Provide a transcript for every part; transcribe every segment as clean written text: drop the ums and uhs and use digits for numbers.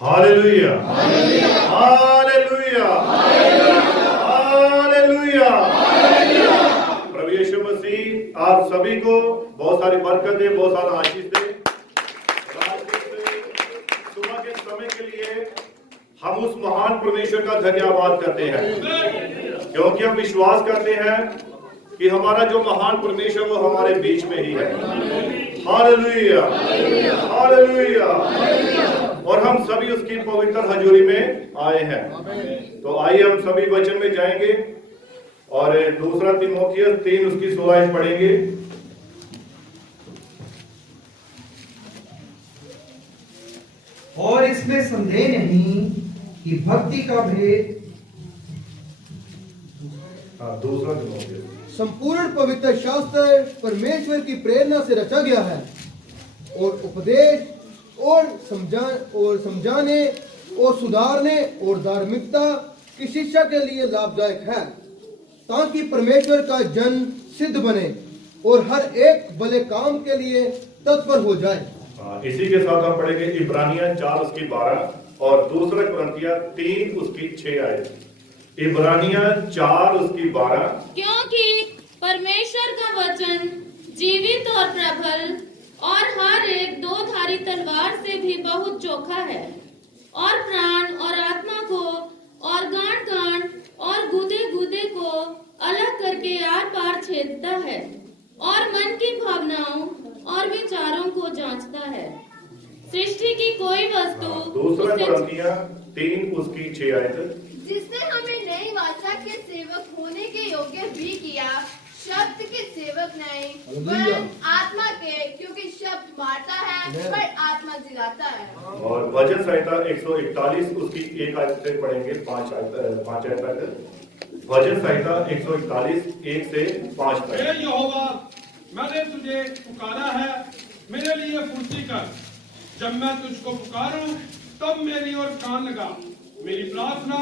Hallelujah, hallelujah, hallelujah. प्रभु यीशु मसीह आप सभी को बहुत सारी बरकत दे, बहुत सारा आशीष दे। सुबह के समय के लिए हम उस महान परमेश्वर का धन्यवाद करते हैं, क्योंकि हम विश्वास करते हैं कि हमारा जो महान परमेश्वर वो हमारे बीच में ही है। Hallelujah, hallelujah. और हम सभी उसकी पवित्र हजूरी में आए हैं। तो आइए हम सभी वचन में जाएंगे और दूसरा तीमुथियुस 3 उसकी 16 पढ़ेंगे। और इसमें संदेह नहीं कि भक्ति का भेद दूसरा तीमुथियुस संपूर्ण पवित्र शास्त्र परमेश्वर की प्रेरणा से रचा गया है और उपदेश और समझाने और सुधारने और धार्मिकता की शिक्षा के लिए लाभदायक है, ताकि परमेश्वर का जन सिद्ध बने और हर एक भले काम के लिए तत्पर हो जाए। इसी के साथ हम पढ़ेंगे इब्रानियन 4 उसकी 12 और दूसरा कुरिन्थियों 3 उसकी 6 आयत। इब्रानियन 4 उसकी 12। क्योंकि परमेश्वर का वचन जीवित और प्रबल और हर एक दो धारी तलवार से भी बहुत चोखा है और प्राण और आत्मा को और गांठ और गुदे को अलग करके आर पार छेदता है और मन की भावनाओं और विचारों को जांचता है। सृष्टि की कोई वस्तु दूसरा कुरिन्थियों 3 उसकी 6 आयत। जिसने हमें नई वाचा के सेवक होने के योग्य भी किया, शब्द के सेवक नहीं वरन आत्मा के, क्योंकि शब्द मारता है पर आत्मा जिलाता है। और भजन संहिता 141 उसकी 1 आयत से पढ़ेंगे 5 आयत तक। भजन संहिता 141 1 से 5 तक। हे यहोवा, मैंने तुझे पुकारा है, मेरे लिए फुर्ती कर। जब मैं तुझको पुकारूं तब मेरी ओर कान लगा। मेरी प्रार्थना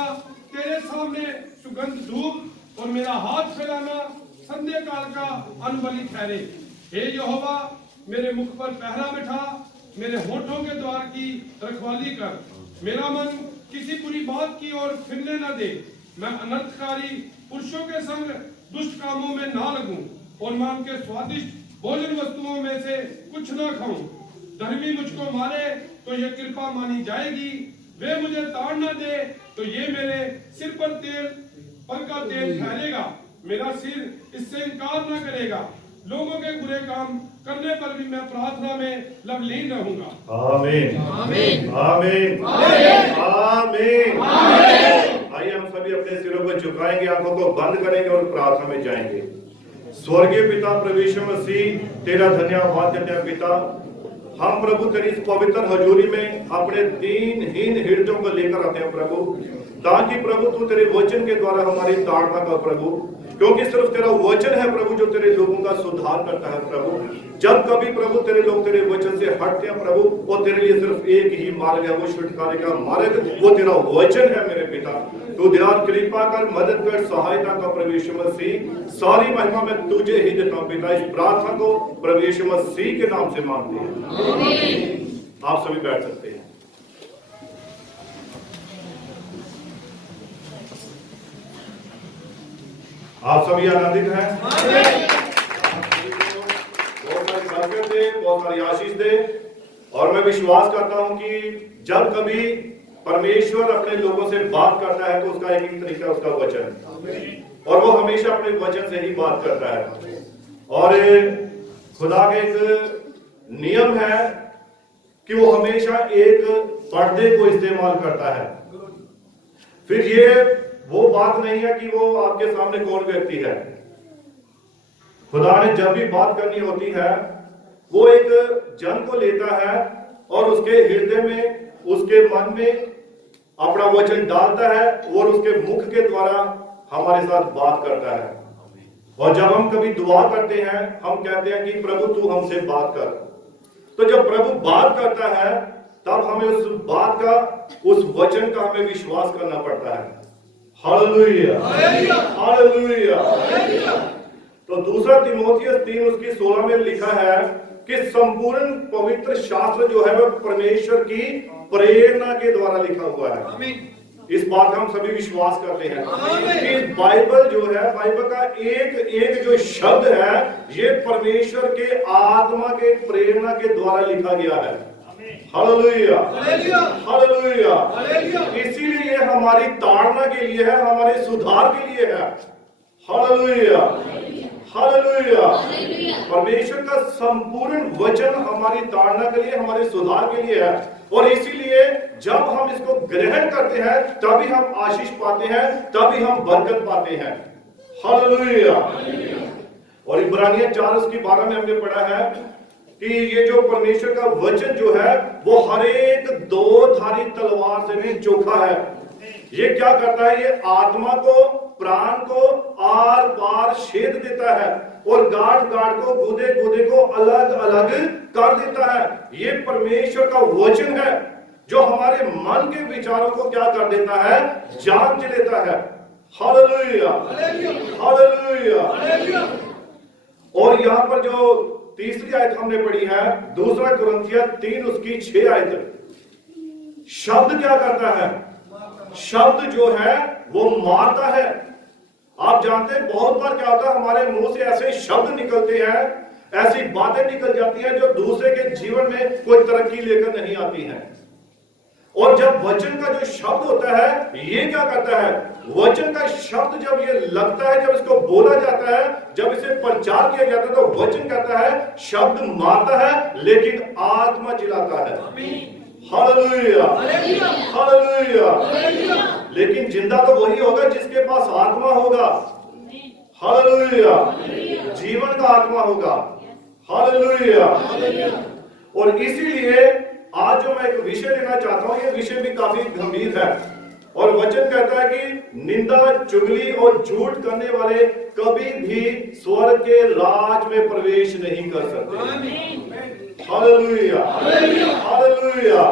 तेरे सामने सुगंध धूप और मेरा हाथ फैलाना संध्या काल का अनबलि ठहरे। हे यहोवा, मेरे मुख पर पहरा बिठा, मेरे होठों के द्वार की रखवाली कर। मेरा मन किसी बुरी बात की ओर फिरने न दे। मैं अनर्थकारी पुरुषों के संग दुष्ट कामों में ना लगूं और मैं उनके स्वादिष्ट भोजन वस्तुओं में से कुछ न खाऊं। धर्मी मुझको मारे तो यह कृपा मानी जाएगी, वे मुझे ताड़ न दे तो ये मेरे सिर पर का तेल ठहरेगा। मेरा सिर इससे इनकार न करेगा। लोगों के बुरे काम करने पर भी मैं प्रार्थना में लवलीन रहूंगा। आमीन, आमीन, आमीन, आमीन, आमीन। आइए हम सभी अपने सिरों को झुकाएंगे, आंखों को बंद करेंगे और प्रार्थना में जाएंगे। स्वर्गीय पिता प्रभु यीशु मसीह, तेरा धन्यवाद करते हैं पिता। हम प्रभु तेरी इस पवित्र हजूरी में अपने दीनहीन हृदयों को लेकर आते हैं प्रभु, ताकि प्रभु तू तेरे वचन के द्वारा हमारी ताड़ना कर प्रभु, क्योंकि सिर्फ तेरा वचन है प्रभु जो तेरे लोगों का सुधार करता है प्रभु। जब कभी प्रभु तेरे लोग तेरे वचन से हटते हैं प्रभु, वो तेरे लिए सिर्फ एक ही मार्ग है, वो छुटकारे का मार्ग, वो तेरा वचन है मेरे पिता। तू दया कृपा कर, मदद कर, सहायता कर प्रभु यीशु मसीह। सारी महिमा मैं तुझे ही देता हूं पिता। इस प्रार्थना को प्रभु यीशु मसीह के नाम से मांगते हैं। आप सभी बैठ सकते हैं। आप सभी आनंदित हैं? बहुत सारी बरकत दे, बहुत सारी आशीष दे। और मैं विश्वास करता हूं कि जब कभी परमेश्वर अपने लोगों से बात करता है तो उसका एक ही तरीका, उसका वचन, और वो हमेशा अपने वचन से ही बात करता है। और खुदा का एक नियम है कि वो हमेशा एक पर्दे को इस्तेमाल करता है। फिर ये वो बात नहीं है कि वो आपके सामने कौन व्यक्ति है। खुदा ने जब भी बात करनी होती है वो एक जन को लेता है और उसके हृदय में, उसके मन में अपना वचन डालता है और उसके मुख के द्वारा हमारे साथ बात करता है। और जब हम कभी दुआ करते हैं हम कहते हैं कि प्रभु तू हमसे बात कर। तो जब प्रभु बात करता है तब हमें उस बात का, उस वचन का हमें विश्वास करना पड़ता है। Hallelujah, hallelujah. तो दूसरा तीमुथियुस 3 उसकी 16 में लिखा है कि संपूर्ण पवित्र शास्त्र जो है वह परमेश्वर की प्रेरणा के द्वारा लिखा हुआ है। इस बात का हम सभी विश्वास करते हैं कि बाइबल जो है, बाइबल का एक एक जो शब्द है ये परमेश्वर के आत्मा के प्रेरणा के द्वारा लिखा गया है। Hallelujah, hallelujah. इसीलिए ये हमारी ताड़ना के लिए है, हमारे सुधार के लिए है। Hallelujah, hallelujah. परमेश्वर का संपूर्ण वचन हमारी ताड़ना के लिए, हमारे सुधार के लिए है। और इसीलिए जब हम इसको ग्रहण करते हैं तभी हम आशीष पाते हैं, तभी हम बरकत पाते हैं। हालेलुया। और इब्रानियन 4:12 में हमने पढ़ा है कि ये जो परमेश्वर का वचन जो है वो हर एक दो धारी तलवार से भी चोखा है। ये क्या करता है? ये आत्मा को, प्राण को आर पार छेद देता है और गांठ गांठ को, गुदे गुदे को अलग अलग कर देता है। ये परमेश्वर का वचन है जो हमारे मन के विचारों को क्या कर देता है? जांच लेता है। Hallelujah, hallelujah. और यहाँ पर जो तीसरी आयत हमने पढ़ी है, 2 कुरिन्थियों 3:6 शब्द क्या करता है? शब्द जो है वो मारता है। आप जानते हैं बहुत बार क्या होता है, हमारे मुंह से ऐसे शब्द निकलते हैं, ऐसी बातें निकल जाती हैं जो दूसरे के जीवन में कोई तरक्की लेकर नहीं आती हैं। और जब वचन का जो शब्द होता है ये क्या करता है? वचन का शब्द जब ये लगता है, जब इसको बोला जाता है, जब इसे प्रचार किया जाता है तो वचन कहता है शब्द मारता है लेकिन आत्मा जिलाता है। Hallelujah, hallelujah. लेकिन जिंदा तो वही होगा जिसके पास आत्मा होगा। हालेलुया, जीवन का आत्मा होगा। हालेलुया। और इसीलिए आज जो मैं एक विषय लेना चाहता हूं, ये विषय भी काफी गंभीर है। और वचन कहता है कि निंदा, चुगली और झूठ करने वाले कभी भी स्वर्ग के राज में प्रवेश नहीं कर सकते। Hallelujah, hallelujah.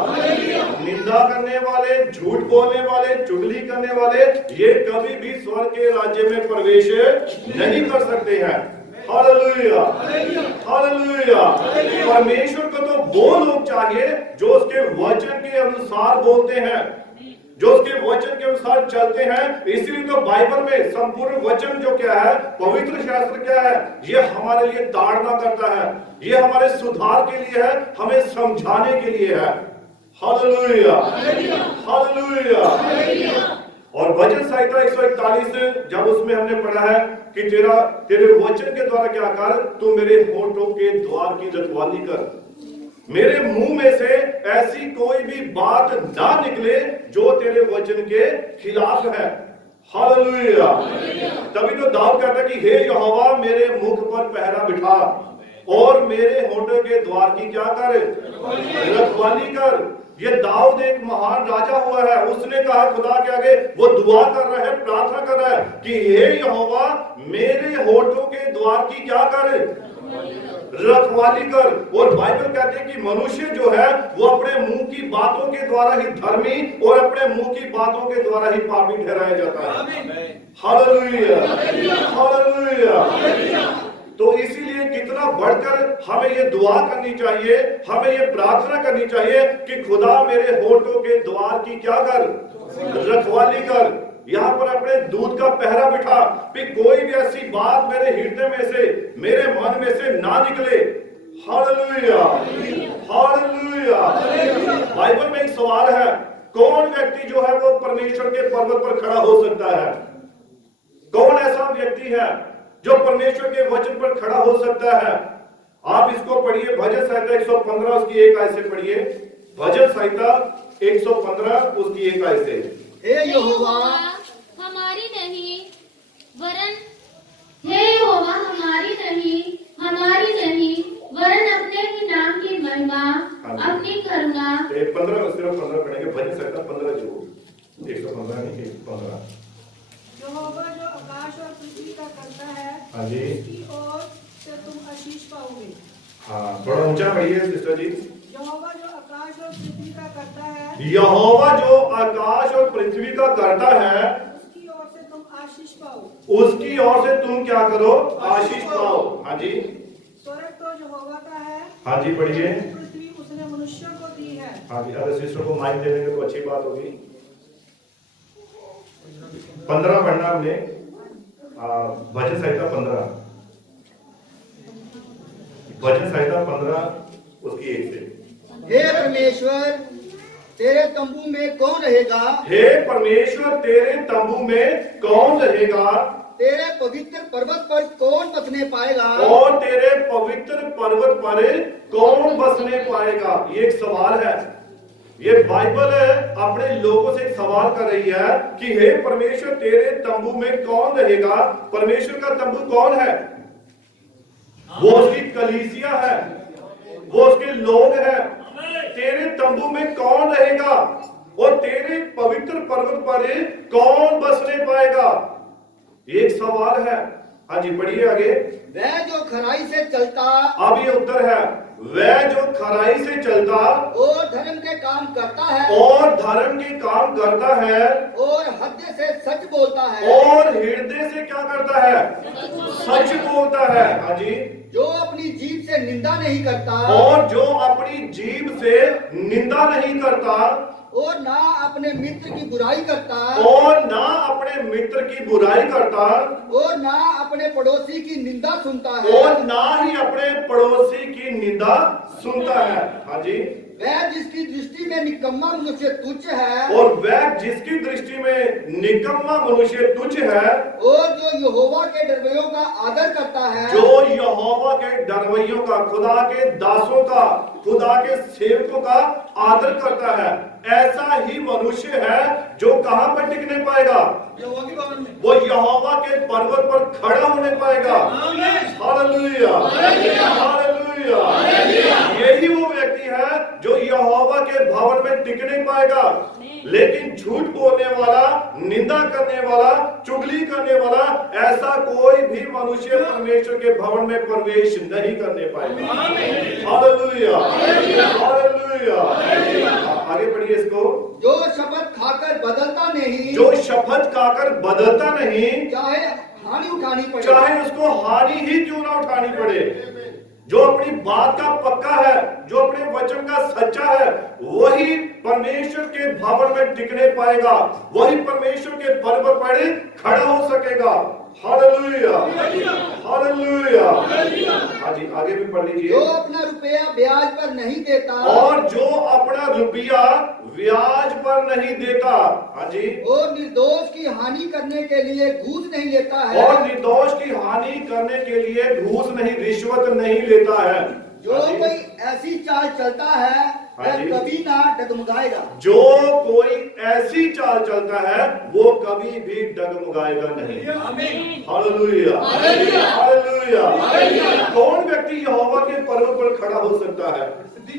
निंदा करने वाले, झूठ बोलने वाले, चुगली करने वाले ये कभी भी स्वर्ग के राज्य में प्रवेश नहीं कर सकते हैं। Hallelujah, hallelujah. परमेश्वर को तो वो लोग चाहिए जो उसके वचन के अनुसार बोलते हैं, जो उसके वचन के अनुसार चलते हैं। इसीलिए तो बाइबल में संपूर्ण वचन जो क्या है, पवित्र शास्त्र क्या है, ये हमारे लिए ताड़ना करता है, ये हमारे सुधार के लिए है, हमें समझाने के लिए है। Hallelujah, hallelujah. और भजन संहिता 141 जब उसमें हमने पढ़ा है कि तेरे वचन के द्वारा क्या कर, तू मेरे होठों के द्वार की रखवाली कर, मेरे मुंह में से ऐसी कोई भी बात ना निकले जो तेरे वचन के खिलाफ है। हालेलुया। तभी तो दाऊद कहता है कि हे यहोवा मेरे मुख पर पहरा बिठा और मेरे होठों के द्वार की क्या कर, रखवाली कर। ये दाऊद एक महान राजा हुआ है, उसने कहा खुदा के आगे, वो दुआ कर रहा है, प्रार्थना कर रहा है कि हे यहोवा मेरे होठों के द्वार की क्या कर, रखवाली कर। और बाइबल कहते हैं कि मनुष्य जो है वो अपने मुंह की बातों के द्वारा ही धर्मी और अपने मुंह की बातों के द्वारा ही पापी ठहराया जाता है। Hallelujah, hallelujah. तो इसीलिए कितना बढ़कर हमें ये दुआ करनी चाहिए, हमें ये प्रार्थना करनी चाहिए कि खुदा मेरे होठों के द्वार की क्या कर, रखवाली कर। यहाँ पर अपने दूध का पहरा बिठा कि कोई भी ऐसी बात मेरे हृदय में से, मेरे मन में से ना निकले। Hallelujah, hallelujah. बाइबल में एक सवाल है, कौन व्यक्ति जो है वो परमेश्वर के पर्वत पर खड़ा हो सकता है? कौन ऐसा व्यक्ति है जो परमेश्वर के वचन पर खड़ा हो सकता है? आप इसको पढ़िए, भजन संहिता 115 उसकी 1 आयत से पढ़िए। भजन संहिता 115 उसकी 1 आयत से। हे यहोवा हमारी नहीं वरन हे यहोवा हमारी नहीं वरन अपने ही नाम की महिमा, अपनी करुणा। 15 सिर्फ 15 पढ़ेंगे, भजन संहिता 15 जो 115 नहीं 15। यहोवा जो आकाश और पृथ्वी का करता है, हाँ जी, उसकी ओर से तुम आशीष पाओगे। हाँ थोड़ा ऊंचा पढ़िए सिस्टर जी। यहोवा जो आकाश और पृथ्वी का करता है, यहोवा जो आकाश और पृथ्वी का करता है, उसकी ओर से तुम आशीष पाओ। उसकी ओर से तुम क्या करो, आशीष पाओ। हाँ जी, स्वर्ग तो यहोवा का है, हाँ जी पढ़िए। पृथ्वी उसने मनुष्यों को दी है। हाँ जी, अगर सिस्टर को माइक दे देंगे तो अच्छी बात होगी। 15 पढ़ना हमने, भजन संहिता 15, भजन संहिता 15 उसकी 1 से। हे परमेश्वर, तेरे तंबू में कौन रहेगा? हे परमेश्वर, तेरे तंबू में कौन रहेगा? तेरे पवित्र पर्वत पर कौन बसने पाएगा? और तेरे पवित्र पर्वत पर कौन बसने पाएगा? ये एक सवाल है। ये बाइबल अपने लोगों से एक सवाल कर रही है कि हे परमेश्वर, तेरे तंबू में कौन रहेगा? परमेश्वर का तंबू कौन है? वो उसकी कलीसिया है, वो उसके लोग हैं। तेरे तंबू में कौन रहेगा और तेरे पवित्र पर्वत पर कौन बसने पाएगा? ये एक सवाल है। हाँ जी पढ़िए आगे। वह जो खराई से चलता, अब ये उत्तर है, वह जो खराई से चलता और धर्म के काम करता है, और धर्म के काम करता है, और हृदय से सच बोलता है, और हृदय से क्या करता है? सच बोलता है। हाँ जी। जो अपनी जीभ से निंदा नहीं करता, और जो अपनी जीभ से निंदा नहीं करता, और ना अपने मित्र की बुराई करता, और ना अपने मित्र की बुराई करता, और ना अपने पड़ोसी की निंदा सुनता है, और ना ही अपने पड़ोसी की निंदा सुनता है। हाँ जी। वह जिसकी दृष्टि में निकम्मा मनुष्य तुच्छ है, और वह जिसकी दृष्टि में निकम्मा मनुष्य तुच्छ है, और जो यहोवा के डरवैयों का आदर करता है, जो यहोवा के डरवैयों का, खुदा के दासों का, खुदा के सेवकों का आदर करता है, ऐसा ही मनुष्य है जो कहां पर टिकने पाएगा? वो यहोवा के पर्वत पर खड़ा होने पाएगा। Hallelujah, hallelujah. यही वो व्यक्ति है जो यहोवा के भवन में टिक नहीं पाएगा। लेकिन झूठ बोलने वाला, निंदा करने वाला, चुगली करने वाला, ऐसा कोई भी मनुष्य परमेश्वर के भवन में प्रवेश नहीं करने पाएगा। Hallelujah, hallelujah. आगे पढ़िए इसको। जो शपथ खाकर बदलता नहीं, जो शपथ खाकर बदलता नहीं, चाहे हानि उठानी पड़े, चाहे उसको हानि ही क्यों ना उठानी पड़े, जो अपनी बात का पक्का है, जो अपने वचन का सच्चा है, वही परमेश्वर के भवन में टिकने पाएगा, वही परमेश्वर के पर्वत पर खड़ा हो सकेगा। Hallelujah, hallelujah. हाँ जी आगे भी पढ़ लीजिए। जो अपना रुपया ब्याज पर नहीं देता, और जो अपना रुपया ब्याज पर नहीं देता। हाँ जी। और निर्दोष की हानि करने के लिए घूस नहीं लेता है, और निर्दोष की हानि करने के लिए घूस नहीं, रिश्वत नहीं लेता है। जो कोई ऐसी चाल चलता है हाँ वह जी। कभी ना डगमगाएगा। जो कोई ऐसी चाल चलता है वो कभी भी डगमगाएगा नहीं। Hallelujah, hallelujah. कौन व्यक्ति यहोवा के पर्वत पर खड़ा हो सकता है?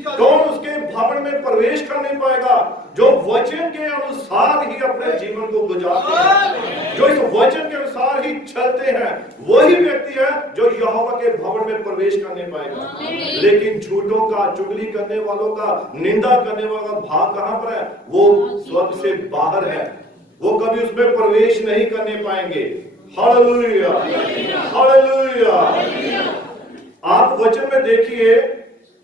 कौन उसके भवन में प्रवेश कर नहीं पाएगा? जो वचन के अनुसार ही अपने जीवन को गुजारते हैं, जो इस वचन के अनुसार ही चलते हैं, वही व्यक्ति है जो यहोवा के भवन में प्रवेश करने पाएगा। लेकिन झूठों का, चुगली करने वालों का, निंदा करने वालों का भाग कहां पर है? वो स्वर्ग से बाहर है, वो कभी उसमें प्रवेश नहीं करने पाएंगे। Hallelujah, hallelujah. आप वचन में देखिए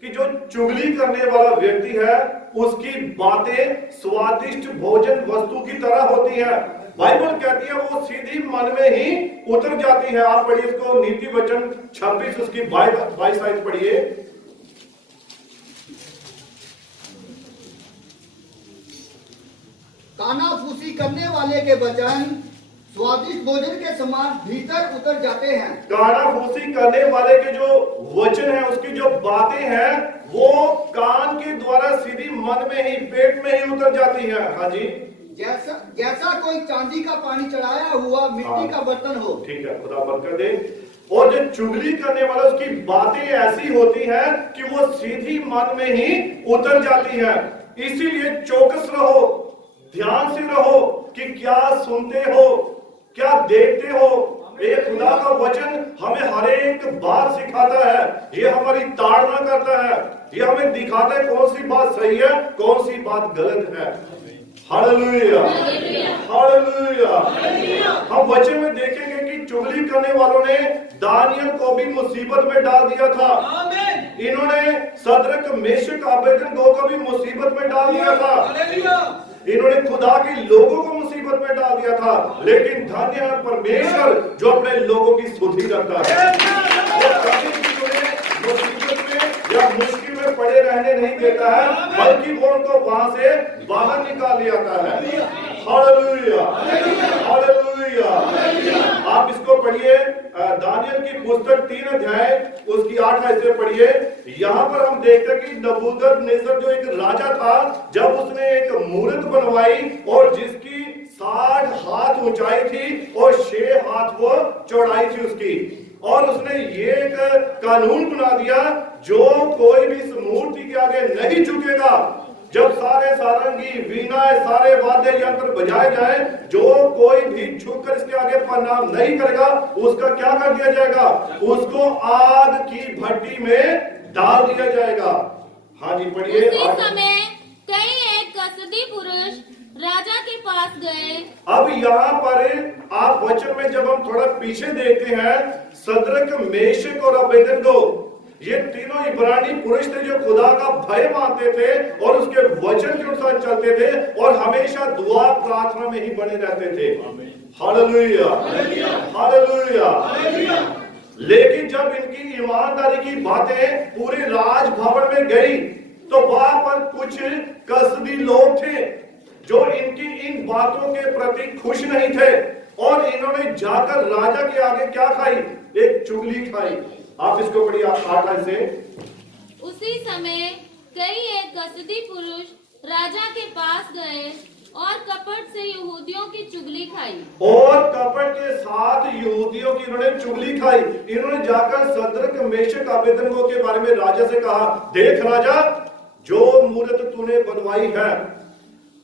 कि जो चुगली करने वाला व्यक्ति है उसकी बातें स्वादिष्ट भोजन वस्तु की तरह होती है। बाइबल कहती है वो सीधी मन में ही उतर जाती है। आप पढ़िए इसको, नीति वचन 26 उसकी 22 आयत पढ़िए। कानाफूसी करने वाले के वचन स्वादिष्ट भोजन के समान भीतर उतर जाते हैं। कानाफूसी करने वाले के जो वचन है, उसकी जो बातें हैं, वो कान के द्वारा सीधी मन में ही, पेट में ही उतर जाती है। हाँ जी। जैसा कोई चांदी का पानी चढ़ाया हुआ मिट्टी का बर्तन हो। ठीक है, खुदा बरकत दे। और जो चुगली करने वाला, उसकी बातें ऐसी होती है कि वो सीधी मन में ही उतर जाती है। इसीलिए चौकस रहो, ध्यान से रहो कि क्या सुनते हो, क्या देखते हो। ये खुदा का वचन हमें हर एक बात सिखाता है, ये हमारी ताड़ना करता है, ये हमें दिखाता है कौन सी बात सही है, कौन सी बात गलत है। Hallelujah, hallelujah. हम वचन में देखेंगे कि चुगली करने वालों ने दानियल को भी मुसीबत में डाल दिया था। इन्होंने सदरक मेशक अबेदनगो को भी मुसीबत में डाल दिया था। इन्होंने खुदा के लोगों को मुसीबत में डाल दिया था। लेकिन धन्य है परमेश्वर जो अपने लोगों की सुधि रखता है। वो कभी भी उन्हें मुसीबत में या मुश्किल में पड़े रहने नहीं देता है, बल्कि वो उनको वहां से बाहर निकाल ले आता है। Hallelujah, hallelujah. आप इसको पढ़िए, दानियल की पुस्तक 3 अध्याय उसकी 8 आयत पढ़िए। यहाँ पर हम देखते हैं कि नबूकदनेस्सर जो एक राजा था, जब उसने एक मूर्त बनवाई और जिसकी 60 हाथ ऊंचाई थी और 6 हाथ वो चौड़ाई थी उसकी, और उसने ये एक कानून बना दिया, जो कोई भी इस मूर्ति के आगे नहीं झुकेगा। जब सारे सारंगी वीणा सारे वाद्य यंत्र बजाए जाए, जो कोई भी झुककर इसके आगे प्रणाम नहीं करेगा, उसका क्या कर दिया जाएगा? उसको आग की भट्टी में डाल दिया जाएगा। हाँ जी पढ़िए। उसी समय कई एक कसदी पुरुष राजा के पास गए। अब यहाँ पर आप वचन में जब हम थोड़ा पीछे देखते हैं, सदरक मेशक और अबेदनगो ये तीनों इब्रानी पुरुष थे जो खुदा का भय मानते थे और उसके वचन के अनुसार चलते थे और हमेशा दुआ प्रार्थना में ही बने रहते थे। Hallelujah, hallelujah. लेकिन जब इनकी ईमानदारी की बातें पूरे राजभवन में गई, तो वहां पर कुछ कसदी लोग थे जो इनकी इन बातों के प्रति खुश नहीं थे, और इन्होंने जाकर राजा के आगे क्या खाई? एक चुगली खाई। आप इसको पढ़िए 8 से। उसी समय कई एक कसदी पुरुष राजा के पास गए और कपट से यहूदियों की चुगली खाई। और कपट के साथ यहूदियों की इन्होंने चुगली खाई। इन्होंने जाकर सदरक मेशक अबेदनगो के बारे में राजा से कहा, देख राजा, जो मूर्त तूने बनवाई है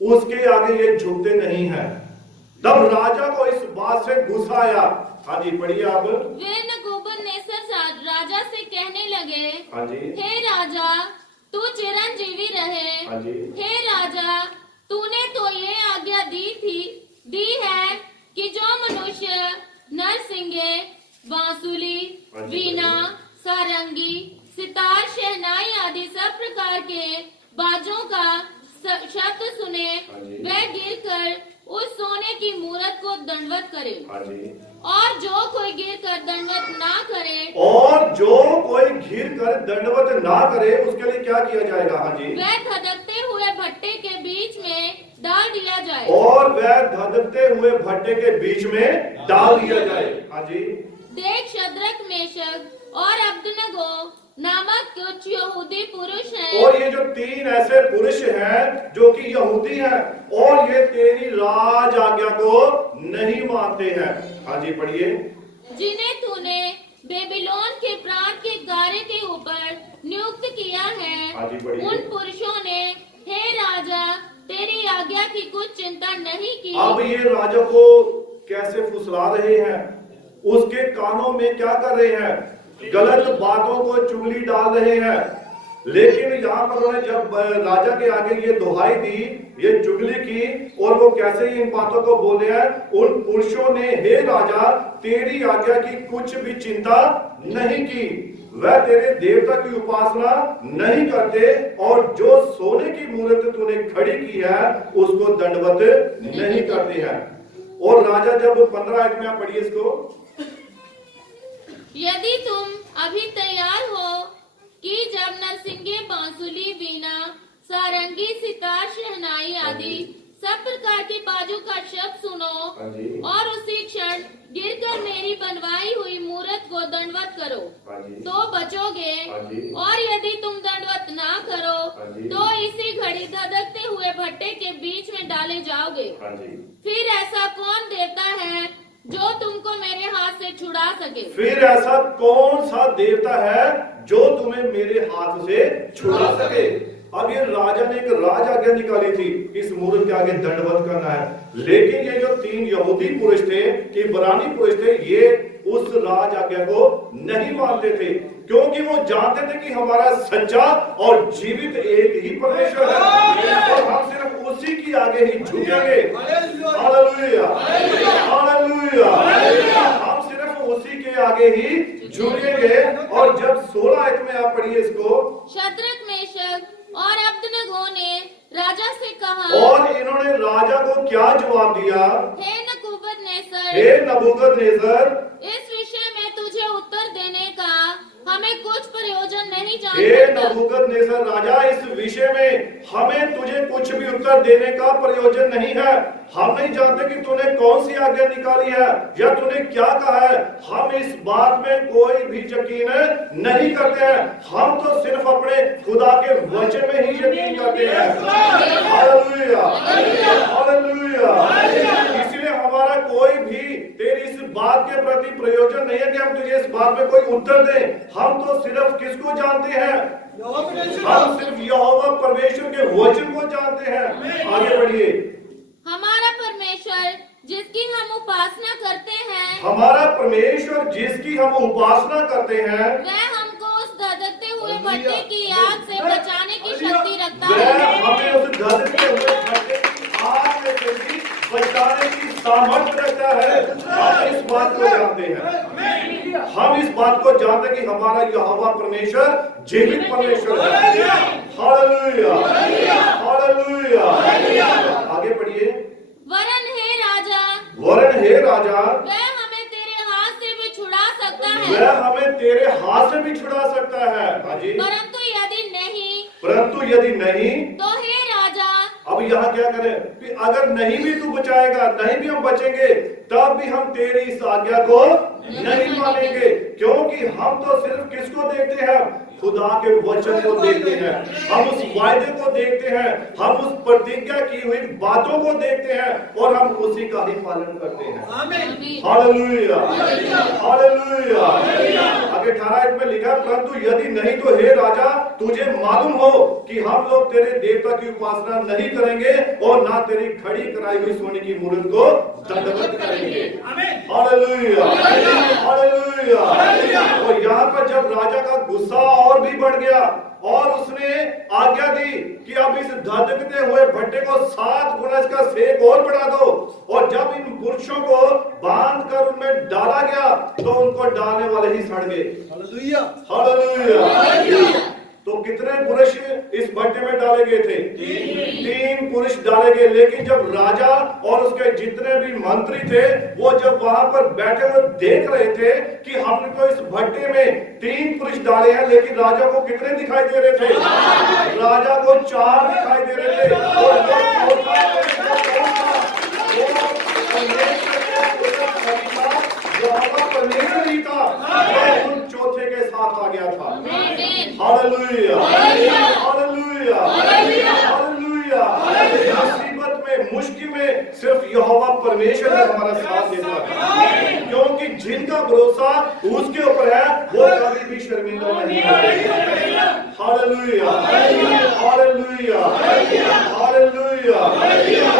उसके आगे ये झुकते नहीं है। तब राजा को इस बात से गुस्सा आया। हाँ जी पढ़िए आप। वे नबूकदनेस्सर राजा से कहने लगे, हाँ जी, हे राजा, तू चिरंजीवी रहे। हाँ जी, हे राजा, तूने तो ये आज्ञा दी है कि जो मनुष्य नरसिंगे, बांसुली, वीणा, सारंगी, सितार, शहनाई आदि सब प्रकार के बाजों का शब्द सुने, वह गिरकर उस सोने की मूरत को दंडवत करे। हाँ जी। और जो कोई गिरकर दंडवत ना करे, और जो कोई घिर कर दंडवत ना करे, उसके लिए क्या किया जाएगा? हाँ जी, वह धधकते हुए भट्टे के बीच में डाल दिया जाए। और वह धधकते हुए भट्टे के बीच में डाल दिया जाए। हाँ जी। देख, शद्रक, मेशक और अबेदनगो नामक कुछ यहूदी पुरुष हैं, और ये जो 3 ऐसे पुरुष हैं जो कि यहूदी हैं, और ये तेरी राज आज्ञा को नहीं मानते हैं। हाँ जी पढ़िए। जिन्हें तूने बेबीलोन के प्रांत के कार्य के ऊपर नियुक्त किया है। हाँ जी पढ़िए। उन पुरुषों ने, हे राजा, तेरी आज्ञा की कुछ चिंता नहीं की। अब ये राजा को कैसे फुसला रहे हैं, उसके कानों में क्या कर रहे हैं? गलत बातों को चुगली डाल रहे हैं। लेकिन यहाँ पर उन्होंने जब राजा के आगे ये दुहाई दी, ये चुगली की, और वो कैसे ही इन बातों को बोले हैं, उन पुरुषों ने, हे राजा, तेरी आज्ञा की कुछ भी चिंता नहीं की, वह तेरे देवता की उपासना नहीं करते, और जो सोने की मूर्त तूने खड़ी की है उसको दंडवत नहीं करते हैं। और राजा जब 15 आयत में आप पढ़िए इसको। यदि तुम अभी तैयार हो कि जब नरसिंगे, बांसुली, वीणा, सारंगी, सितार, शहनाई आदि सब प्रकार के बाजों का शब्द सुनो, और उसी क्षण गिरकर मेरी बनवाई हुई मूरत को दंडवत करो, तो बचोगे। और यदि तुम दंडवत ना करो, तो इसी घड़ी धधकते हुए भट्टे के बीच में डाले जाओगे। फिर ऐसा कौन देवता है जो तुमको मेरे हाथ से छुड़ा सके? फिर ऐसा कौन सा देवता है जो तुम्हें मेरे हाथ से छुड़ा सके? अब ये राजा ने एक राज आज्ञा निकाली थी, इस मूर्त के आगे दंडवत करना है। लेकिन ये जो 3 यहूदी पुरुष थे, इब्रानी पुरुष थे, ये उस राज आज्ञा को नहीं मानते थे, क्योंकि वो जानते थे कि हमारा सच्चा और जीवित एक ही परमेश्वर है, और हम सिर्फ उसी की आगे ही झुकेंगे। Hallelujah, hallelujah. हम आगे ही झुकेंगे। और जब 16 आयत में आप पढ़िए इसको, शद्रक, मेशक और अबदनगो ने राजा से कहा, और इन्होंने राजा को क्या जवाब दिया? हे नबूकदनेस्सर, हे नबूकदनेस्सर, इस विषय में तुझे उत्तर देने का हमें कुछ प्रयोजन नहीं जान हे पड़ता। नबूकदनेस्सर राजा, इस विषय में हमें तुझे कुछ भी उत्तर देने का प्रयोजन नहीं है। हम नहीं जानते कि तूने कौन सी आज्ञा निकाली है या तूने क्या कहा है। हम इस बात में कोई भी यकीन नहीं करते हैं। हम तो सिर्फ अपने खुदा के वचन में ही यकीन करते हैं। Hallelujah, hallelujah. इसलिए हमारा कोई भी तेरी इस बात के प्रति प्रयोजन नहीं है कि हम तुझे इस बात में कोई उत्तर दें। हम तो सिर्फ किसको जानते हैं? हम सिर्फ यहोवा परमेश्वर के वचन को जानते हैं। आगे बढ़िए। हमारा परमेश्वर जिसकी हम उपासना करते हैं, हमारा परमेश्वर जिसकी हम उपासना करते हैं, वह हमको उस धधकते हुए भट्टे की आग से बचाने की शक्ति रखता वह है। हमें उस धधकते हुए भट्टे की आग में से भी बचाने की सामर्थ्य रखता है। हम इस बात को जानते हैं। हम इस बात को जानते हैं कि हमारा यहोवा परमेश्वर जीवित परमेश्वर है। Hallelujah, hallelujah. आगे पढ़िए। वरन हे राजा, वरन हे राजा, वह हमें तेरे हाथ से भी छुड़ा सकता है, वह हमें तेरे हाथ से भी छुड़ा सकता है। हाँ जी। परंतु यदि नहीं, तो हे राजा, अब यहाँ क्या करें कि अगर नहीं भी तू बचाएगा, नहीं भी हम बचेंगे, तब भी हम तेरी इस आज्ञा को नहीं मानेंगे। क्योंकि हम तो सिर्फ किसको देखते हैं? खुदा के वचन को देखते हैं। हम उस वायदे को देखते हैं, हम उस प्रतिज्ञा की हुई बातों को देखते हैं और हम उसी का ही पालन करते हैं। Hallelujah, hallelujah. आगे 18 में लिखा, परंतु यदि नहीं तो हे राजा, तुझे मालूम हो कि हम लोग तेरे देवता की उपासना नहीं करेंगे और ना तेरी खड़ी कराई हुई सोने की मूर्त को दंडवत करेंगे। Hallelujah, hallelujah. और यहाँ पर जब राजा का गुस्सा और भी बढ़ गया और उसने आज्ञा दी कि अब इस धधकते हुए भट्टे को 7 गुना इसका सेक और बढ़ा दो। और जब इन पुरुषों को बांध कर उनमें डाला गया तो उनको डालने वाले ही सड़ गए। Hallelujah, hallelujah. तो कितने पुरुष इस भट्टे में डाले गए थे? 3 पुरुष डाले गए। लेकिन जब राजा और उसके जितने भी मंत्री थे, वो जब वहां पर बैठे हुए देख रहे थे कि हमने तो इस भट्टे में 3 पुरुष डाले हैं, लेकिन राजा को कितने दिखाई दे रहे थे? राजा को 4 दिखाई दे रहे थे। और परमेश्वर ही था, उन चौथे के साथ आ गया था। Hallelujah, hallelujah, hallelujah. मुसीबत में, मुश्किल में सिर्फ यहोवा परमेश्वर हमारा साथ देता है। क्योंकि जिनका भरोसा उसके ऊपर है वो कभी भी शर्मिंदा नहीं होगा। Hallelujah, hallelujah, hallelujah.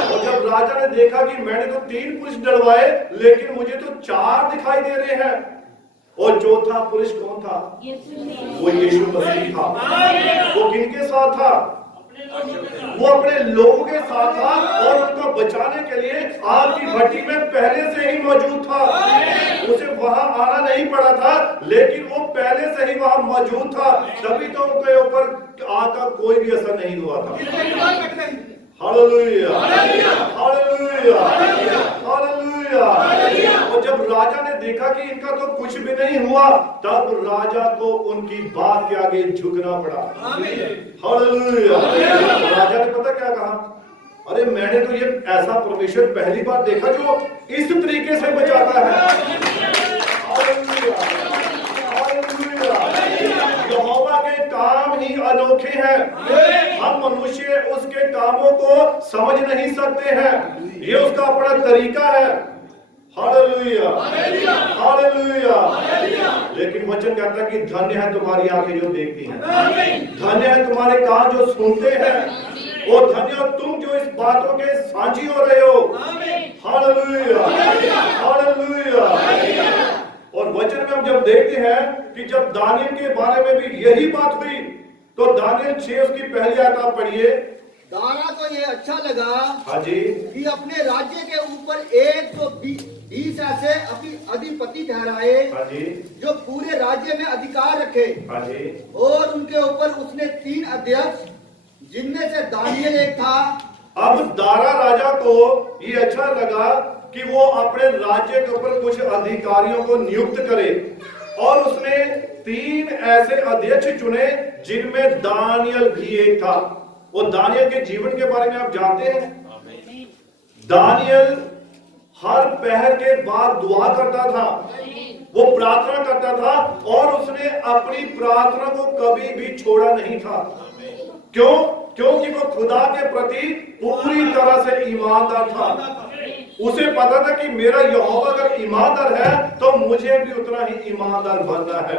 और जब राजा ने देखा कि मैंने तो 3 पुरुष डलवाए लेकिन मुझे तो 4 दिखाई दे रहे हैं, और चौथा पुरुष कौन था? वो यीशु मसीह था। वो किनके साथ था? वो अपने लोगों के साथ था और उनको बचाने के लिए आग की भट्टी में पहले से ही मौजूद था। उसे वहां आना नहीं पड़ा था, लेकिन वो पहले से ही वहां मौजूद था। तभी तो उनके ऊपर आग का कोई भी असर नहीं हुआ था। Hallelujah, hallelujah, hallelujah. और जब राजा ने देखा कि इनका तो कुछ भी नहीं हुआ, तब राजा को उनकी बात के आगे झुकना पड़ा। हालेलुया। राजा ने पता क्या कहा? अरे मैंने तो ये ऐसा परमेश्वर पहली बार देखा जो इस तरीके से बचाता है। Hallelujah, hallelujah. यहोवा के काम ही अनोखे हैं। हम मनुष्य उसके कामों को समझ नहीं सकते हैं। ये उसका अपना तरीका है। Hallelujah, hallelujah. लेकिन वचन कहता है कि धन्य है तुम्हारी आंखें जो देखती हैं, धन्य है तुम्हारे कान जो सुनते हैं, और धन्य हो तुम जो इस बातों के साझी हो रहे हो। Hallelujah, hallelujah. और वचन में हम जब देखते हैं कि जब दानियल के बारे में भी यही बात हुई, तो दानियल 6 उसकी पहली आयत आप पढ़िए। दारा को ये अच्छा लगा, हाँ जी, कि अपने राज्य के ऊपर 120 20 ऐसे अधिपति ठहराए हाँ जी, जो पूरे राज्य में अधिकार रखे, हाँ जी, और उनके ऊपर उसने 3 अध्यक्ष, जिनमें से दानियल एक था। अब दारा राजा को ये अच्छा लगा कि वो अपने राज्य के ऊपर कुछ अधिकारियों को नियुक्त करे, और उसने 3 ऐसे अध्यक्ष चुने जिनमें दानियल भी एक था। वो दानियल के जीवन के बारे में आप जानते हैं। दानियल हर पहर के बाद दुआ करता था, वो प्रार्थना करता था, और उसने अपनी प्रार्थना को कभी भी छोड़ा नहीं था। क्यों? क्योंकि वो खुदा के प्रति पूरी तरह से ईमानदार था। उसे पता था कि मेरा यहोवा अगर ईमानदार है तो मुझे भी उतना ही ईमानदार बनना है,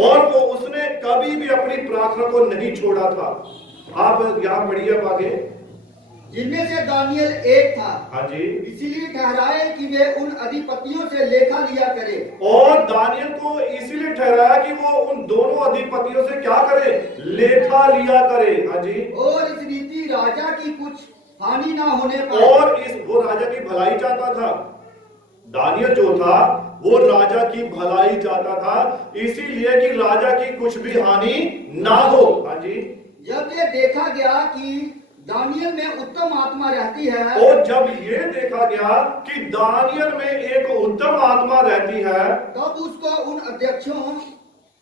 और वो उसने कभी भी अपनी प्रार्थना को नहीं छोड़ा था। आप यहाँ पढ़िए अब आगे। जिनमें से दानियल एक था, हाँ जी, इसीलिए ठहराए कि वे उन अधिपतियों से लेखा लिया करे। और दानियल को इसीलिए ठहराया कि वो उन दोनों अधिपतियों से क्या करे? लेखा लिया करे। हाँ जी, और इस रीति राजा की कुछ हानि ना होने पाए। और वो राजा की भलाई चाहता था। दानियल जो था वो राजा की भलाई चाहता था, इसीलिए कि राजा की कुछ भी हानि ना हो। हाँ जी, जब ये देखा गया कि दानियल में उत्तम आत्मा रहती है, और जब ये देखा गया कि दानियल में एक उत्तम आत्मा रहती है, तब उसको उन अध्यक्षों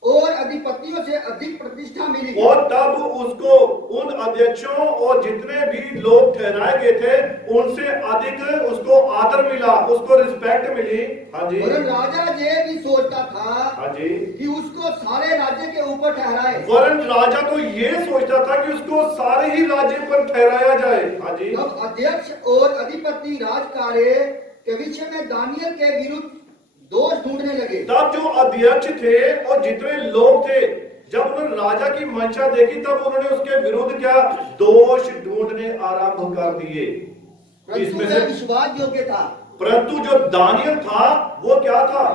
और अधिपतियों से अधिक प्रतिष्ठा मिली। और तब उसको उन अध्यक्षों और जितने भी लोग ठहराए गए थे उनसे अधिक उसको आदर मिला, उसको रिस्पेक्ट मिली। हाँ जी, और राजा ये भी सोचता था हाँ जी, कि उसको सारे राज्य के ऊपर ठहराए। वरन राजा तो ये सोचता था कि उसको सारे ही राज्य पर ठहराया जाए। हाँ जी, तब अध्यक्ष और अधिपति राजकार्य के विषय में दानियल के विरुद्ध दोष ढूंढने लगे। तब जो अध्यक्ष थे और जितने लोग थे, जब उन्होंने राजा की मंशा देखी तब उन्होंने उसके विरुद्ध क्या दोष ढूंढने आरंभ कर दिए। इसमें से विश्वास योग्य था, परंतु जो दानियल था वो क्या था?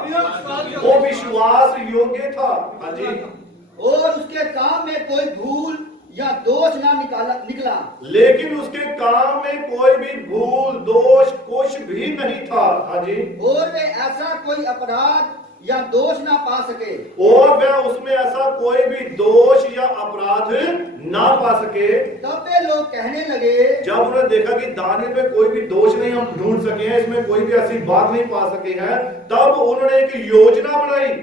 वो विश्वास योग्य था। हाँ जी, और उसके काम में कोई भूल या दोष ना निकला। लेकिन उसके काम में कोई भी भूल दोष कुछ भी नहीं था। हाँ जी, और वे ऐसा कोई अपराध या दोष ना पा सके, और वह उसमें ऐसा कोई भी दोष या अपराध ना पा सके। तब वे लोग कहने लगे, जब उन्होंने देखा कि दानियल में कोई भी दोष नहीं हम ढूंढ सके हैं, इसमें कोई भी ऐसी बात नहीं पा सके हैं, तब उन्होंने एक योजना बनाई।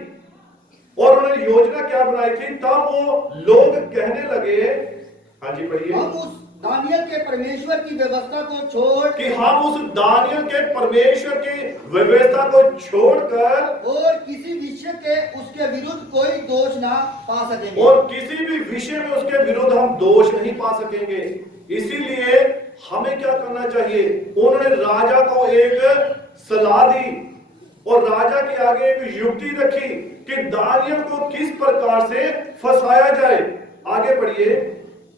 और उन्होंने योजना क्या बनाई थी? तब वो लोग कहने लगे, हाँ जी पढ़िए, हम उस दानियल के परमेश्वर की व्यवस्था को छोड़ कि हम उस दानियल के परमेश्वर की व्यवस्था को छोड़कर और किसी विषय के उसके विरुद्ध कोई दोष ना पा सकेंगे, और किसी भी विषय में उसके विरुद्ध हम दोष नहीं पा सकेंगे। इसीलिए हमें क्या करना चाहिए? उन्होंने राजा को एक सलाह दी और राजा के आगे एक युक्ति रखी कि दानियल को किस प्रकार से फंसाया जाए। आगे बढ़िए।